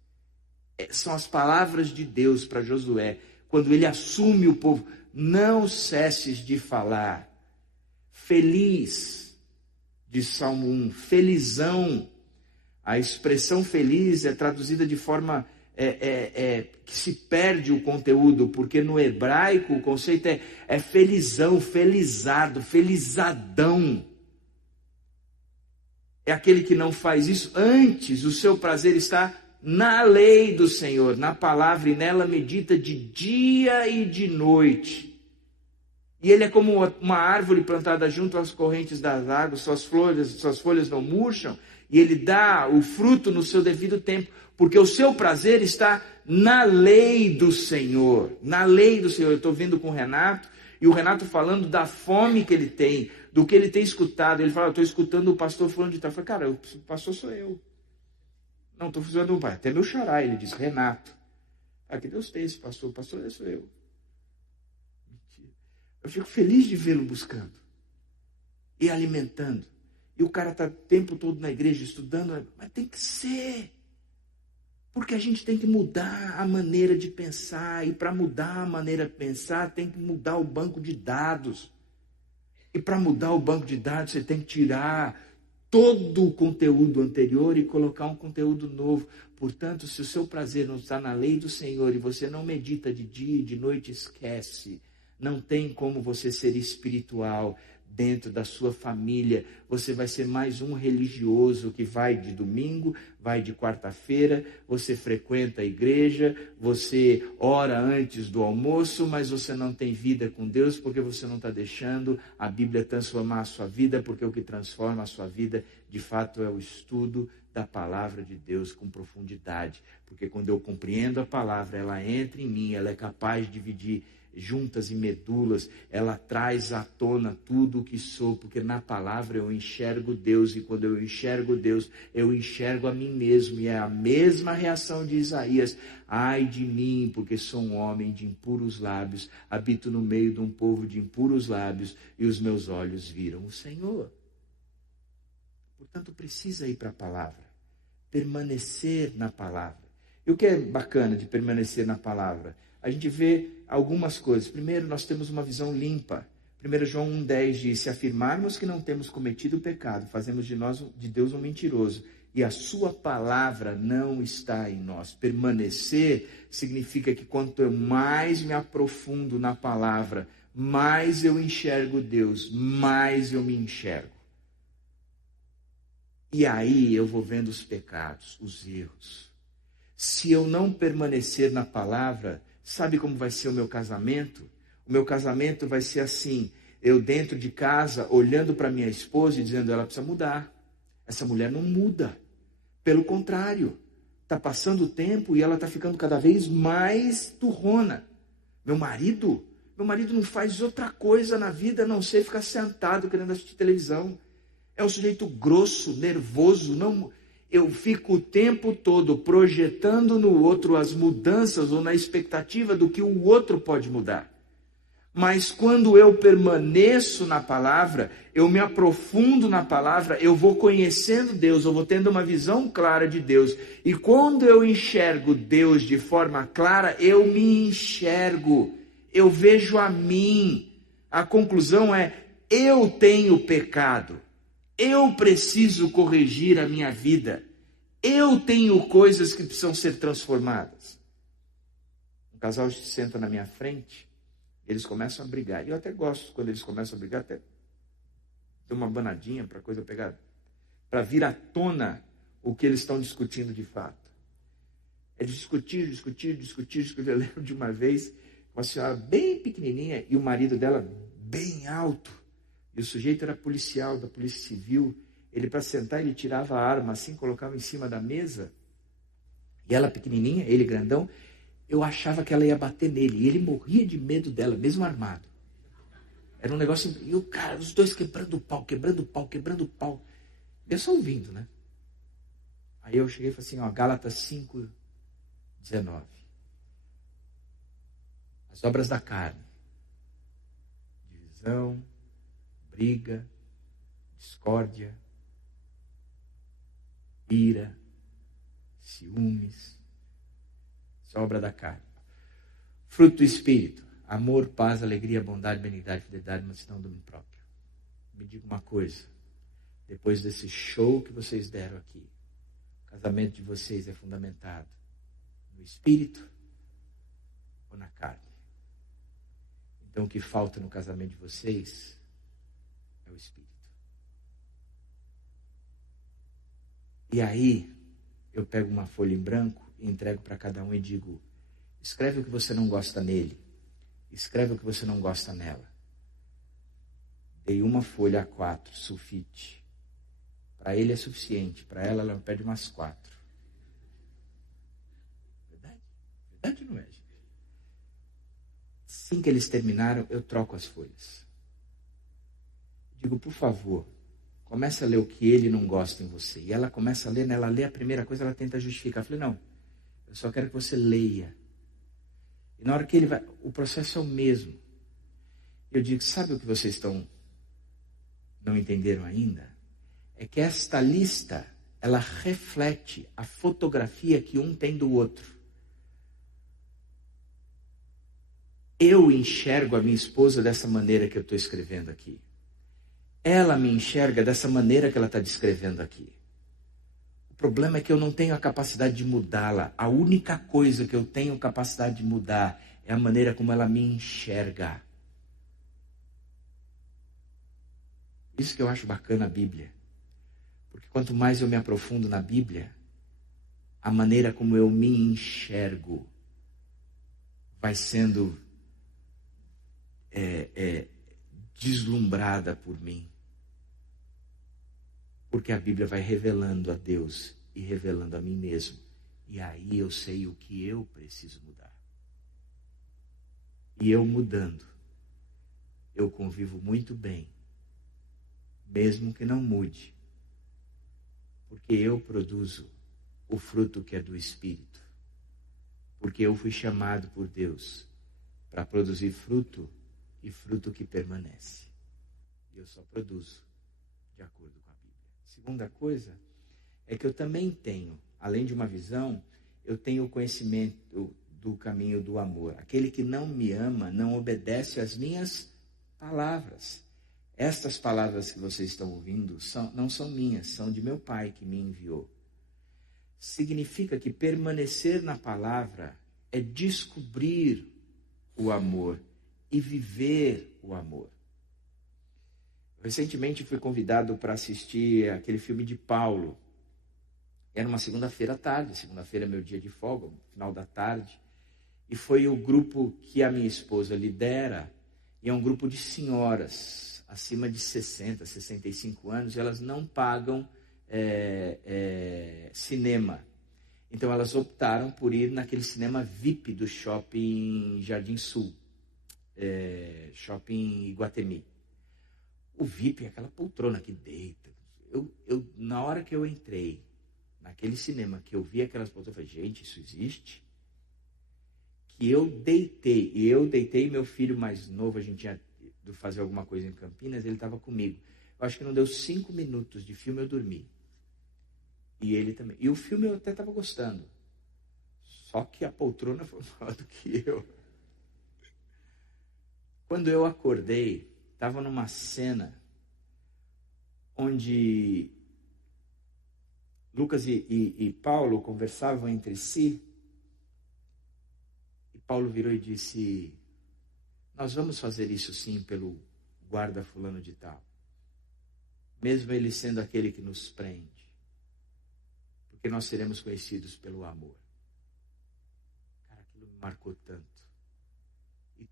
São as palavras de Deus para Josué, quando ele assume o povo. Não cesses de falar. Feliz, de Salmo 1, felizão. A expressão feliz é traduzida de forma que se perde o conteúdo, porque no hebraico o conceito é felizão, felizado, felizadão. É aquele que não faz isso. Antes, o seu prazer está na lei do Senhor, na palavra, e nela medita de dia e de noite. E ele é como uma árvore plantada junto às correntes das águas, suas folhas não murcham, e ele dá o fruto no seu devido tempo, porque o seu prazer está na lei do Senhor. Na lei do Senhor. Eu estou vindo com o Renato, e o Renato falando da fome que ele tem, do que ele tem escutado. Ele fala, eu estou escutando o pastor falando de tal. Eu falei, cara, o pastor sou eu. Não, estou fazendo um pai. Até meu xará, ele diz, Renato. Que Deus tem esse pastor. O pastor sou eu. Mentira. Eu fico feliz de vê-lo buscando e alimentando. E o cara está o tempo todo na igreja estudando, mas tem que ser. Porque a gente tem que mudar a maneira de pensar. E para mudar a maneira de pensar, tem que mudar o banco de dados. E para mudar o banco de dados, você tem que tirar todo o conteúdo anterior e colocar um conteúdo novo. Portanto, se o seu prazer não está na lei do Senhor e você não medita de dia e de noite, esquece. Não tem como você ser espiritual dentro da sua família. Você vai ser mais um religioso que vai de domingo, vai de quarta-feira, você frequenta a igreja, você ora antes do almoço, mas você não tem vida com Deus porque você não está deixando a Bíblia transformar a sua vida, porque o que transforma a sua vida, de fato, é o estudo da palavra de Deus com profundidade. Porque quando eu compreendo a palavra, ela entra em mim, ela é capaz de dividir juntas e medulas, ela traz à tona tudo o que sou, porque na palavra eu enxergo Deus, e quando eu enxergo Deus, eu enxergo a mim mesmo, e é a mesma reação de Isaías: ai de mim, porque sou um homem de impuros lábios, habito no meio de um povo de impuros lábios, e os meus olhos viram o Senhor. Portanto, precisa ir para a palavra, permanecer na palavra. E o que é bacana de permanecer na palavra? A gente vê algumas coisas. Primeiro, nós temos uma visão limpa. 1 João 1,10 diz: se afirmarmos que não temos cometido o pecado, fazemos de Deus um mentiroso, e a sua palavra não está em nós. Permanecer significa que quanto eu mais me aprofundo na palavra, mais eu enxergo Deus, mais eu me enxergo. E aí eu vou vendo os pecados, os erros. Se eu não permanecer na palavra, sabe como vai ser o meu casamento? O meu casamento vai ser assim: eu dentro de casa, olhando para minha esposa e dizendo, ela precisa mudar. Essa mulher não muda. Pelo contrário, está passando o tempo e ela está ficando cada vez mais turrona. Meu marido não faz outra coisa na vida a não ser ficar sentado querendo assistir televisão. É um sujeito grosso, nervoso, não... Eu fico o tempo todo projetando no outro as mudanças ou na expectativa do que o outro pode mudar. Mas quando eu permaneço na palavra, eu me aprofundo na palavra, eu vou conhecendo Deus, eu vou tendo uma visão clara de Deus. E quando eu enxergo Deus de forma clara, eu me enxergo, eu vejo a mim. A conclusão é Eu tenho pecado. Eu preciso corrigir a minha vida. Eu tenho coisas que precisam ser transformadas. Um casal se senta na minha frente, eles começam a brigar. E eu até gosto quando eles começam a brigar, até ter uma banadinha para a coisa pegar, para vir à tona o que eles estão discutindo de fato. Eles discutiram. Eu lembro de uma vez, uma senhora bem pequenininha e o marido dela bem alto. E o sujeito era policial, da Polícia Civil. Ele, para sentar, ele tirava a arma assim, colocava em cima da mesa. E ela pequenininha, ele grandão, eu achava que ela ia bater nele. E ele morria de medo dela, mesmo armado. Era um negócio... E o cara, os dois quebrando o pau. Eu só ouvindo, né? Aí eu cheguei e falei assim, ó, Gálatas 5:19. As obras da carne. Divisão, briga, discórdia, ira, ciúmes. Isso é obra da carne. Fruto do Espírito. Amor, paz, alegria, bondade, benignidade, fidelidade, mansidão, domínio próprio. Me diga uma coisa. Depois desse show que vocês deram aqui, o casamento de vocês é fundamentado no Espírito ou na carne? Então o que falta no casamento de vocês é o Espírito. E aí, eu pego uma folha em branco e entrego para cada um e digo, escreve o que você não gosta nele. Escreve o que você não gosta nela. Dei uma folha A4, sulfite. Para ele é suficiente. Para ela pede umas 4. Verdade? Verdade não é, gente? Assim que eles terminaram, eu troco as folhas. Digo, por favor, comece a ler o que ele não gosta em você. E ela começa a ler, ela lê a primeira coisa, ela tenta justificar. Eu falei, não, eu só quero que você leia. E na hora que ele vai, o processo é o mesmo. Eu digo, sabe o que vocês não entenderam ainda? É que esta lista, ela reflete a fotografia que um tem do outro. Eu enxergo a minha esposa dessa maneira que eu estou escrevendo aqui. Ela me enxerga dessa maneira que ela está descrevendo aqui. O problema é que eu não tenho a capacidade de mudá-la. A única coisa que eu tenho capacidade de mudar é a maneira como ela me enxerga. Isso que eu acho bacana a Bíblia. Porque quanto mais eu me aprofundo na Bíblia, a maneira como eu me enxergo vai sendo deslumbrada por mim. Porque a Bíblia vai revelando a Deus e revelando a mim mesmo. E aí eu sei o que eu preciso mudar. E eu mudando, eu convivo muito bem, mesmo que não mude. Porque eu produzo o fruto que é do Espírito. Porque eu fui chamado por Deus para produzir fruto e fruto que permanece. E eu só produzo de acordo com a Bíblia. Segunda coisa é que eu também tenho, além de uma visão, eu tenho o conhecimento do caminho do amor. Aquele que não me ama não obedece às minhas palavras. Estas palavras que vocês estão ouvindo não são minhas, são de meu Pai que me enviou. Significa que permanecer na palavra é descobrir o amor e viver o amor. Recentemente fui convidado para assistir aquele filme de Paulo. Era uma segunda-feira à tarde, segunda-feira é meu dia de folga, final da tarde. E foi o grupo que a minha esposa lidera, e é um grupo de senhoras, acima de 60, 65 anos, e elas não pagam cinema. Então elas optaram por ir naquele cinema VIP do Shopping Jardim Sul, Shopping Iguatemi. O VIP é aquela poltrona que deita. Na hora que eu entrei naquele cinema, que eu vi aquelas poltronas, eu falei, gente, isso existe? Que eu deitei meu filho mais novo, a gente ia fazer alguma coisa em Campinas, ele estava comigo. Eu acho que não deu 5 minutos de filme, eu dormi. E ele também. E o filme eu até estava gostando. Só que a poltrona foi maior do que eu. Quando eu acordei, estava numa cena onde Lucas e Paulo conversavam entre si, e Paulo virou e disse: nós vamos fazer isso sim pelo guarda fulano de tal, mesmo ele sendo aquele que nos prende, porque nós seremos conhecidos pelo amor. Cara, aquilo me marcou tanto. E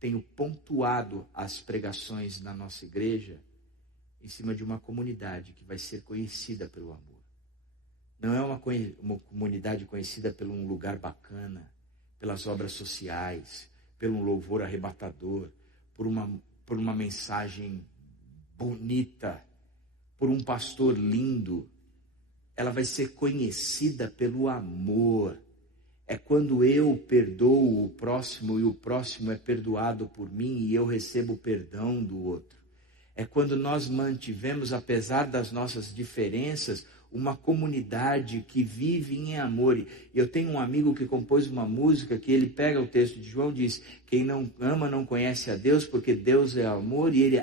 tenho pontuado as pregações na nossa igreja em cima de uma comunidade que vai ser conhecida pelo amor. Não é uma comunidade conhecida por um lugar bacana, pelas obras sociais, pelo um louvor arrebatador, por uma mensagem bonita, por um pastor lindo. Ela vai ser conhecida pelo amor. É quando eu perdoo o próximo e o próximo é perdoado por mim e eu recebo o perdão do outro. É quando nós mantivemos, apesar das nossas diferenças, uma comunidade que vive em amor. Eu tenho um amigo que compôs uma música que ele pega o texto de João e diz: quem não ama não conhece a Deus, porque Deus é amor. E ele,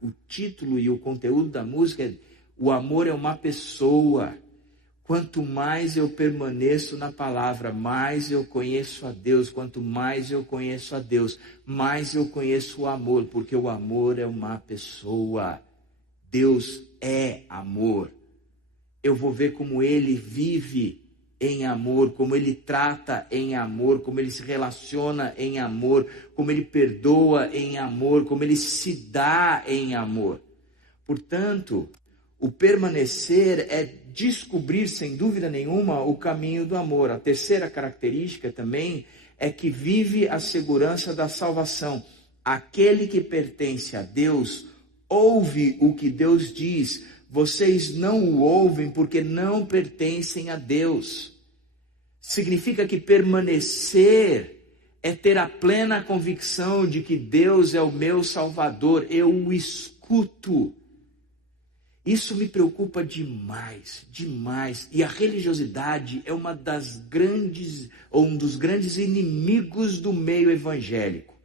o título e o conteúdo da música é: o amor é uma pessoa. Quanto mais eu permaneço na palavra, mais eu conheço a Deus. Quanto mais eu conheço a Deus, mais eu conheço o amor, porque o amor é uma pessoa. Deus é amor. Eu vou ver como ele vive em amor, como ele trata em amor, como ele se relaciona em amor, como ele perdoa em amor, como ele se dá em amor. Portanto, o permanecer é descobrir, sem dúvida nenhuma, o caminho do amor. A terceira característica também é que vive a segurança da salvação. Aquele que pertence a Deus ouve o que Deus diz. Vocês não o ouvem porque não pertencem a Deus. Significa que permanecer é ter a plena convicção de que Deus é o meu Salvador. Eu o escuto. Isso me preocupa demais, demais. E a religiosidade é um dos grandes inimigos do meio evangélico.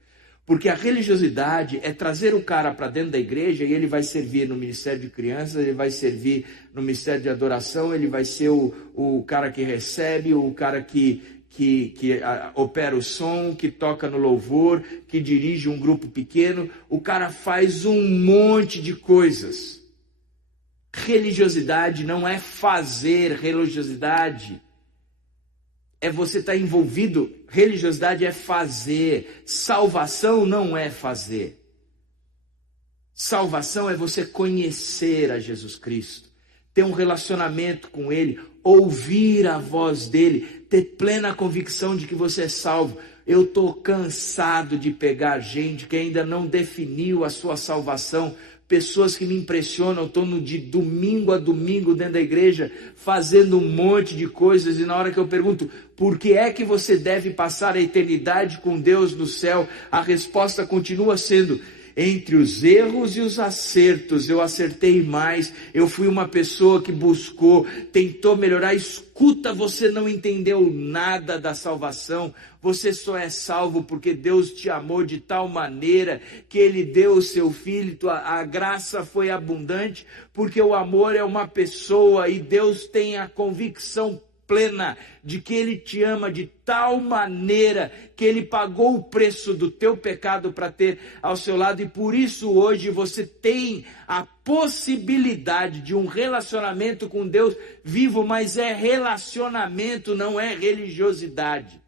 Porque a religiosidade é trazer o cara para dentro da igreja e ele vai servir no ministério de crianças, ele vai servir no ministério de adoração, ele vai ser o cara que recebe, o cara que opera o som, que toca no louvor, que dirige um grupo pequeno. O cara faz um monte de coisas. Religiosidade não é fazer, religiosidade é você estar envolvido. Religiosidade é fazer. Salvação não é fazer. Salvação é você conhecer a Jesus Cristo, ter um relacionamento com Ele, ouvir a voz dEle, ter plena convicção de que você é salvo. Eu estou cansado de pegar gente que ainda não definiu a sua salvação. Pessoas que me impressionam, estou de domingo a domingo dentro da igreja, fazendo um monte de coisas, e na hora que eu pergunto, por que é que você deve passar a eternidade com Deus no céu? A resposta continua sendo: entre os erros e os acertos, eu acertei mais, eu fui uma pessoa que buscou, tentou melhorar. Escuta, você não entendeu nada da salvação, você só é salvo porque Deus te amou de tal maneira que Ele deu o seu Filho, a graça foi abundante, porque o amor é uma pessoa e Deus tem a convicção plena de que Ele te ama de tal maneira que Ele pagou o preço do teu pecado para ter ao seu lado, e por isso hoje você tem a possibilidade de um relacionamento com Deus vivo. Mas é relacionamento, não é religiosidade.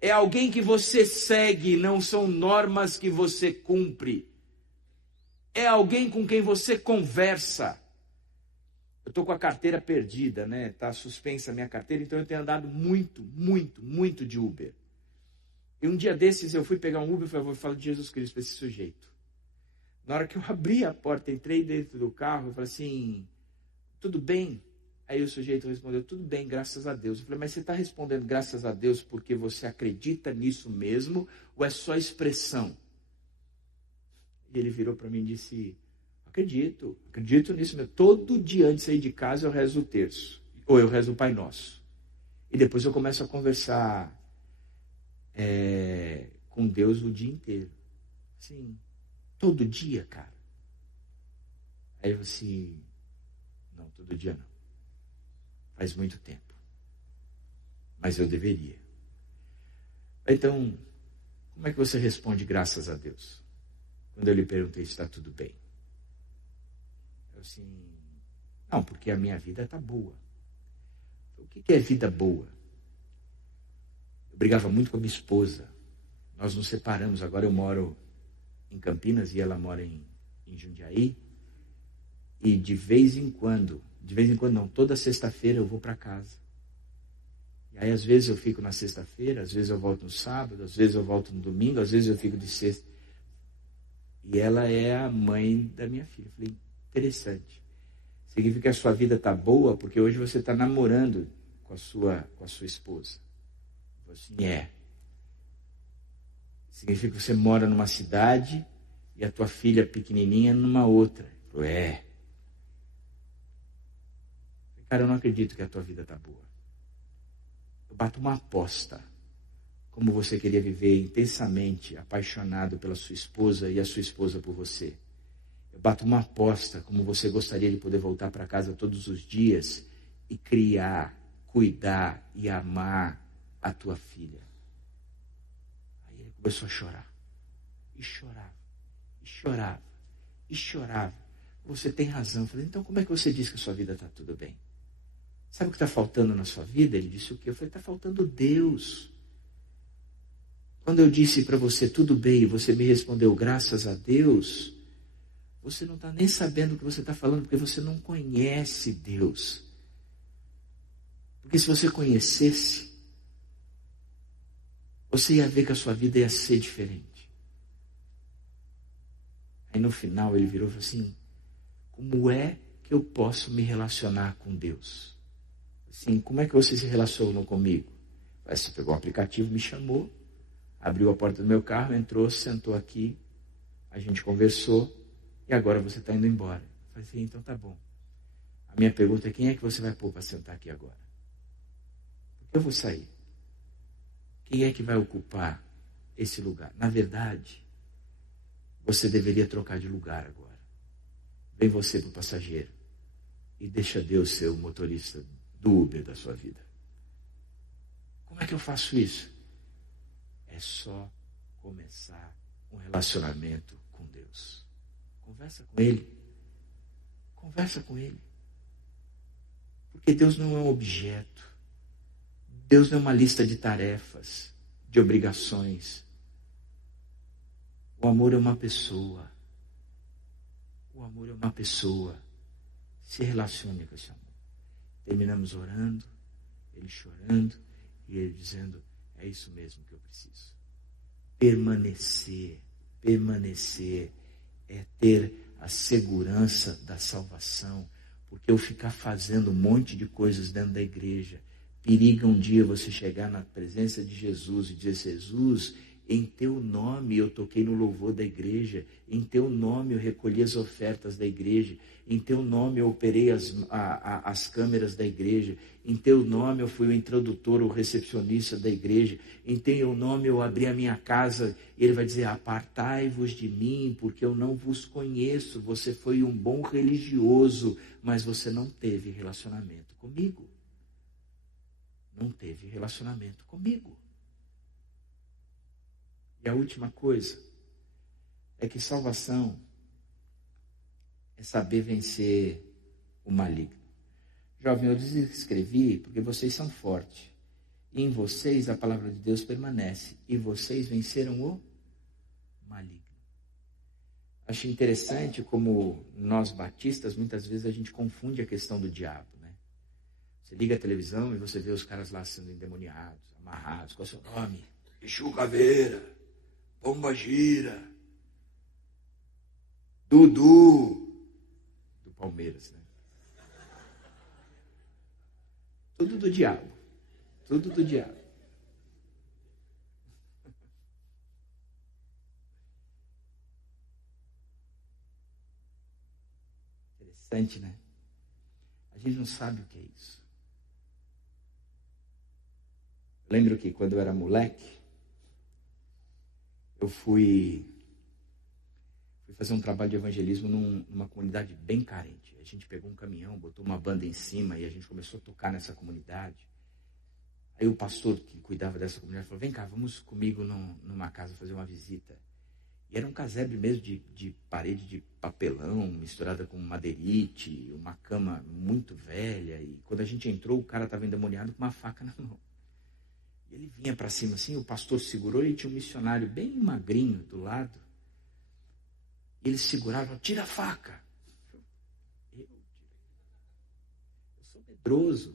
É alguém que você segue, não são normas que você cumpre. É alguém com quem você conversa. Eu estou com a carteira perdida, né? Está suspensa a minha carteira, então eu tenho andado muito de Uber. E um dia desses eu fui pegar um Uber e falei: vou falar de Jesus Cristo para esse sujeito. Na hora que eu abri a porta, entrei dentro do carro, eu falei assim: tudo bem? Aí o sujeito respondeu: tudo bem, graças a Deus. Eu falei: mas você está respondendo graças a Deus porque você acredita nisso mesmo, ou é só expressão? E ele virou para mim e disse: acredito nisso mesmo. Todo dia antes de sair de casa eu rezo o terço, ou eu rezo o Pai Nosso. E depois eu começo a conversar com Deus o dia inteiro. Sim. Todo dia, cara. Aí eu assim, não, todo dia não. Faz muito tempo. Mas eu deveria. Então, como é que você responde graças a Deus? Quando eu lhe perguntei se está tudo bem. Eu assim, não, porque a minha vida está boa. O que é vida boa? Eu brigava muito com a minha esposa. Nós nos separamos. Agora eu moro em Campinas e ela mora em Jundiaí. E de vez em quando não, toda sexta-feira eu vou para casa. E aí às vezes eu fico na sexta-feira, às vezes eu volto no sábado, às vezes eu volto no domingo, às vezes eu fico de sexta. E ela é a mãe da minha filha. Eu falei, interessante. Significa que a sua vida está boa porque hoje você está namorando com a sua esposa. Eu falei assim, é. Significa que você mora numa cidade e a tua filha pequenininha numa outra. Eu falei, é. Cara, eu não acredito que a tua vida está boa. Eu bato uma aposta. Como você queria viver intensamente apaixonado pela sua esposa e a sua esposa por você. Eu bato uma aposta como você gostaria de poder voltar para casa todos os dias e criar, cuidar e amar a tua filha. Aí ele começou a chorar. E chorava. E chorava. E chorava. Você tem razão. Eu falei, então como é que você diz que a sua vida está tudo bem? Sabe o que está faltando na sua vida? Ele disse o quê? Eu falei, está faltando Deus. Quando eu disse para você tudo bem e você me respondeu graças a Deus, você não está nem sabendo o que você está falando porque você não conhece Deus. Porque se você conhecesse, você ia ver que a sua vida ia ser diferente. Aí no final ele virou e falou assim, como é que eu posso me relacionar com Deus? Assim, como é que você se relacionou comigo? Você pegou o aplicativo, me chamou, abriu a porta do meu carro, entrou, sentou aqui, a gente conversou e agora você está indo embora. Eu falei assim, então tá bom. A minha pergunta é, quem é que você vai pôr para sentar aqui agora? Porque eu vou sair. Quem é que vai ocupar esse lugar? Na verdade, você deveria trocar de lugar agora. Vem você para o passageiro e deixa Deus ser o motorista do Uber da sua vida. Como é que eu faço isso? É só começar um relacionamento com Deus. Conversa com Ele. Conversa com Ele. Porque Deus não é um objeto. Deus não é uma lista de tarefas, de obrigações. O amor é uma pessoa. O amor é uma pessoa. Se relacione com esse amor. Terminamos orando, ele chorando e ele dizendo, é isso mesmo que eu preciso. Permanecer é ter a segurança da salvação. Porque eu ficar fazendo um monte de coisas dentro da igreja, periga um dia você chegar na presença de Jesus e dizer, Jesus, em teu nome eu toquei no louvor da igreja, em teu nome eu recolhi as ofertas da igreja, em teu nome eu operei as câmeras da igreja, em teu nome eu fui o introdutor, o recepcionista da igreja, em teu nome eu abri a minha casa. E ele vai dizer, apartai-vos de mim, porque eu não vos conheço. Você foi um bom religioso, mas você não teve relacionamento comigo. Não teve relacionamento comigo. E a última coisa é que salvação é saber vencer o maligno. Jovem, eu lhes escrevi porque vocês são fortes. E em vocês a palavra de Deus permanece. E vocês venceram o maligno. Acho interessante como nós batistas, muitas vezes a gente confunde a questão do diabo. Né? Você liga a televisão e você vê os caras lá sendo endemoniados, amarrados. Qual é o seu nome? Exu Caveira, Pomba Gira, Dudu, do Palmeiras, né? Tudo do diabo. Tudo do diabo. Interessante, né? A gente não sabe o que é isso. Eu lembro que quando eu era moleque, eu fui Fui fazer um trabalho de evangelismo numa comunidade bem carente. A gente pegou um caminhão, botou uma banda em cima e a gente começou a tocar nessa comunidade. Aí o pastor que cuidava dessa comunidade falou, vem cá, vamos comigo numa casa fazer uma visita. E era um casebre mesmo de parede de papelão, misturada com madeirite, uma cama muito velha. E quando a gente entrou, o cara estava endemoniado com uma faca na mão. E ele vinha para cima assim, o pastor segurou e tinha um missionário bem magrinho do lado. E ele segurava, tira a faca. Eu sou medroso.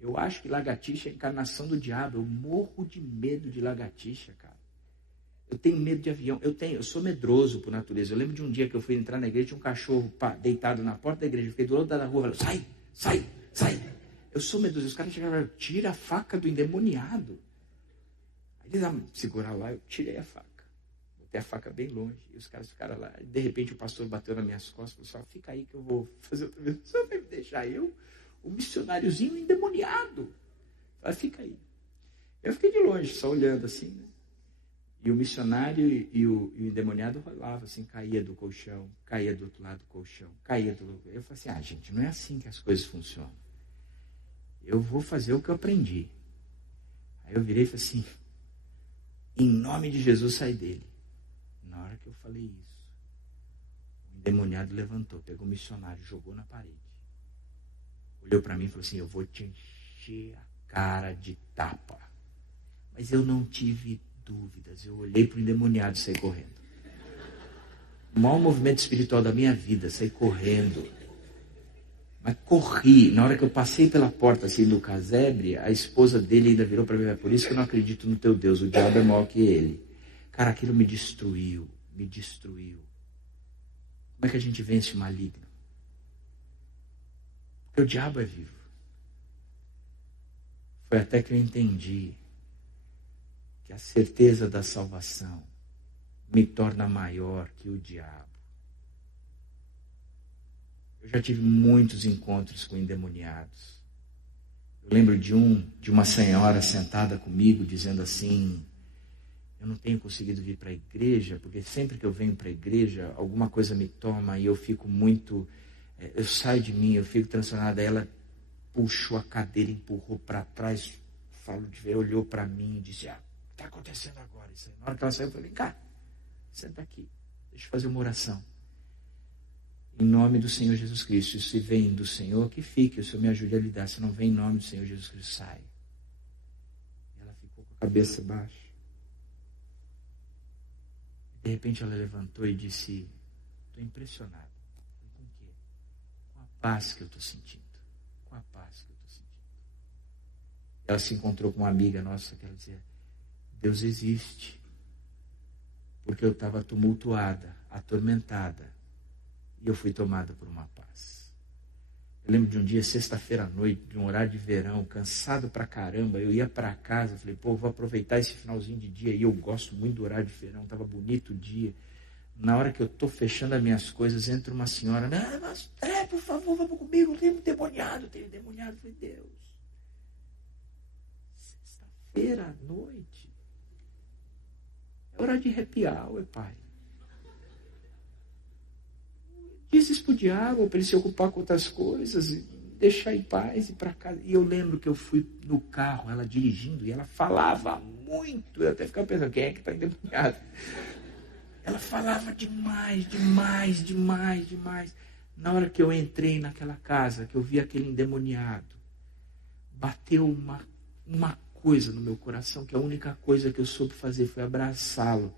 Eu acho que lagartixa é a encarnação do diabo. Eu morro de medo de lagartixa, cara. Eu tenho medo de avião. Eu sou medroso por natureza. Eu lembro de um dia que eu fui entrar na igreja, tinha um cachorro deitado na porta da igreja. Eu fiquei do outro lado da rua, falei, sai. Eu sou medroso. Os caras chegaram e falaram, tira a faca do endemoniado. Aí eles seguraram lá, eu tirei a faca. Botei a faca bem longe. E os caras ficaram lá. E de repente o pastor bateu nas minhas costas e falou, fica aí que eu vou fazer outra vez. Você vai me deixar eu? O missionáriozinho endemoniado. Falei, fica aí. Eu fiquei de longe, só olhando assim, né? E o missionário e o endemoniado rolava assim, caía do colchão, caía do outro lado do colchão, caía do outro. Eu falei assim, gente, não é assim que as coisas funcionam. Eu vou fazer o que eu aprendi. Aí eu virei e falei assim, em nome de Jesus, sai dele. Na hora que eu falei isso, o endemoniado levantou, pegou o missionário, jogou na parede. Olhou para mim e falou assim, eu vou te encher a cara de tapa. Mas eu não tive dúvidas. Eu olhei para o endemoniado e saí correndo. O maior movimento espiritual da minha vida, saí correndo. Mas corri. Na hora que eu passei pela porta assim do casebre, a esposa dele ainda virou para mim, é por isso que eu não acredito no teu Deus, o diabo é maior que ele. Cara, aquilo me destruiu. Como é que a gente vence o maligno? Porque o diabo é vivo. Foi até que eu entendi que a certeza da salvação me torna maior que o diabo. Eu já tive muitos encontros com endemoniados. Eu lembro de uma senhora sentada comigo dizendo assim, eu não tenho conseguido vir para a igreja, porque sempre que eu venho para a igreja, alguma coisa me toma e eu fico muito, eu saio de mim, eu fico transtornada. Ela puxou a cadeira, empurrou para trás, olhou para mim e disse, está acontecendo agora isso aí. Na hora que ela saiu, eu falei, vem cá, senta aqui, deixa eu fazer uma oração. Em nome do Senhor Jesus Cristo, se vem do Senhor, que fique, o Senhor me ajude a lidar. Se não vem em nome do Senhor Jesus Cristo, sai. Ela ficou com a cabeça baixa. De repente ela levantou e disse, estou impressionado. Com o quê? Com a paz que eu estou sentindo. Com a paz que eu estou sentindo. Ela se encontrou com uma amiga nossa que ela dizia, Deus existe. Porque eu estava tumultuada, atormentada. E eu fui tomada por uma paz. Eu lembro de um dia, sexta-feira à noite, de um horário de verão, cansado pra caramba. Eu ia para casa, falei, vou aproveitar esse finalzinho de dia. E eu gosto muito do horário de verão, estava bonito o dia. Na hora que eu estou fechando as minhas coisas, entra uma senhora, mas por favor, vamos comigo, eu tenho um endemoniado. Eu falei, Deus, sexta-feira à noite, é hora de happy hour, pai. Diz isso pro diabo, para ele se ocupar com outras coisas, e deixar em paz e ir para casa. E eu lembro que eu fui no carro, ela dirigindo, e ela falava muito. Eu até ficava pensando, quem é que está endemoniado? Ela falava demais. Na hora que eu entrei naquela casa, que eu vi aquele endemoniado, bateu uma coisa no meu coração, que a única coisa que eu soube fazer foi abraçá-lo.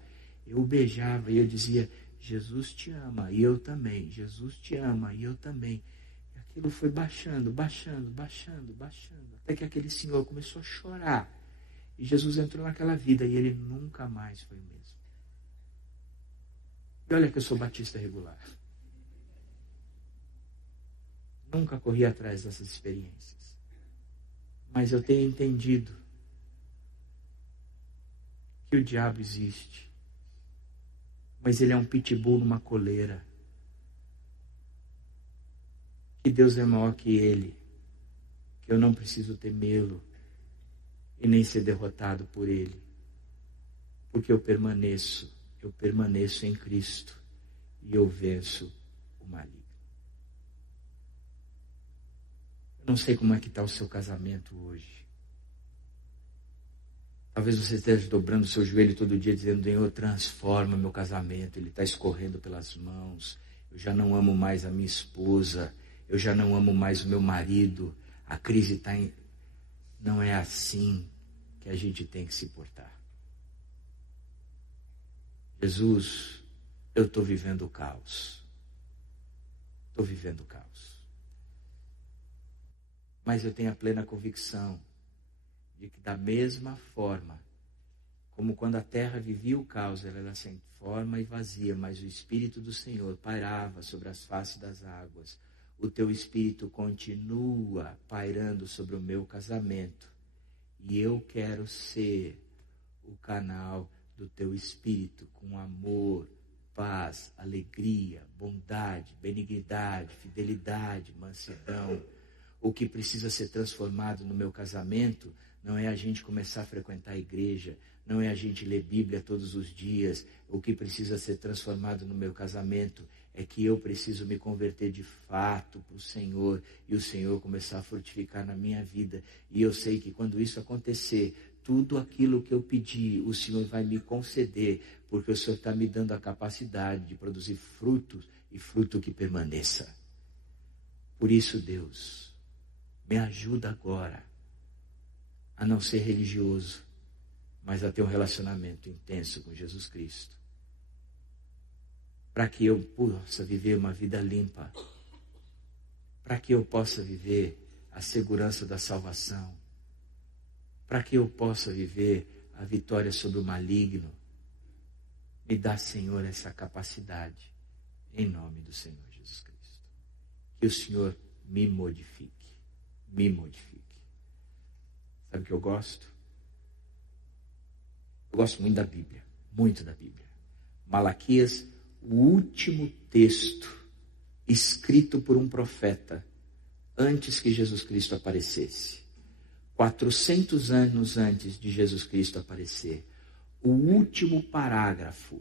Eu o beijava e eu dizia, Jesus te ama, e eu também. Jesus te ama, e eu também. E aquilo foi baixando. Até que aquele senhor começou a chorar. E Jesus entrou naquela vida e ele nunca mais foi o mesmo. E olha que eu sou batista regular. Nunca corri atrás dessas experiências. Mas eu tenho entendido que o diabo existe. Mas ele é um pitbull numa coleira. Que Deus é maior que ele. Que eu não preciso temê-lo. E nem ser derrotado por ele. Porque eu permaneço em Cristo. e eu venço o maligno. Eu não sei como é que está o seu casamento hoje. Talvez você esteja dobrando o seu joelho todo dia dizendo: Senhor, transforma meu casamento. Ele está escorrendo pelas mãos. Eu já não amo mais a minha esposa. Eu já não amo mais o meu marido. A crise está em... Não é assim que a gente tem que se portar. Jesus, eu estou vivendo o caos. Estou vivendo o caos. Mas eu tenho a plena convicção de que da mesma forma, como quando a terra vivia o caos, ela era sem forma e vazia, mas o Espírito do Senhor pairava sobre as faces das águas. O teu Espírito continua pairando sobre o meu casamento. E eu quero ser o canal do teu Espírito com amor, paz, alegria, bondade, benignidade, fidelidade, mansidão. O que precisa ser transformado no meu casamento não é a gente começar a frequentar a igreja, não é a gente ler Bíblia todos os dias. O que precisa ser transformado no meu casamento é que eu preciso me converter de fato para o Senhor e o Senhor começar a frutificar na minha vida. E eu sei que quando isso acontecer, tudo aquilo que eu pedi, o Senhor vai me conceder, porque o Senhor está me dando a capacidade de produzir frutos e fruto que permaneça. Por isso, Deus, me ajuda agora a não ser religioso, mas a ter um relacionamento intenso com Jesus Cristo. Para que eu possa viver uma vida limpa. Para que eu possa viver a segurança da salvação. Para que eu possa viver a vitória sobre o maligno. Me dá, Senhor, essa capacidade. Em nome do Senhor Jesus Cristo. Que o Senhor me modifique. Me modifique. Sabe o que eu gosto? Eu gosto muito da Bíblia. Muito da Bíblia. Malaquias, o último texto escrito por um profeta antes que Jesus Cristo aparecesse. 400 anos antes de Jesus Cristo aparecer. O último parágrafo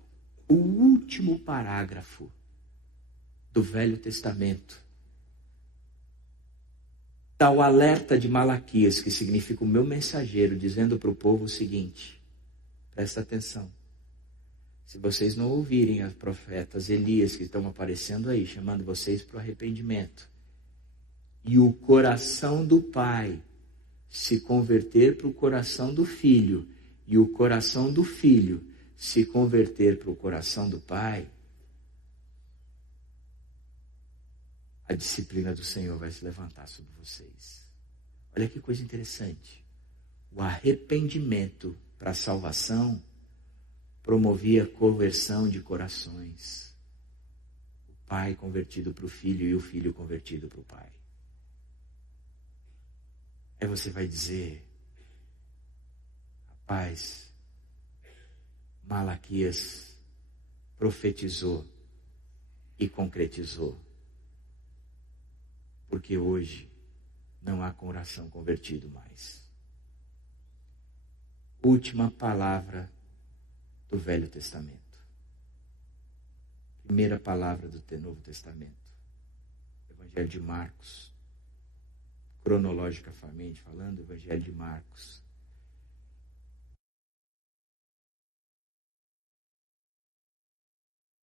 do Velho Testamento dá o alerta de Malaquias, que significa o meu mensageiro, dizendo para o povo o seguinte: presta atenção. Se vocês não ouvirem os profetas Elias que estão aparecendo aí, chamando vocês para o arrependimento, e o coração do pai se converter para o coração do filho, e o coração do filho se converter para o coração do pai, a disciplina do Senhor vai se levantar sobre vocês. Olha que coisa interessante. O arrependimento para a salvação promovia conversão de corações. O pai convertido para o filho e o filho convertido para o pai. Aí você vai dizer: rapaz, Malaquias profetizou e concretizou. Porque hoje não há coração convertido mais. Última palavra do Velho Testamento. Primeira palavra do Novo Testamento. Evangelho de Marcos. Cronologicamente falando, Evangelho de Marcos.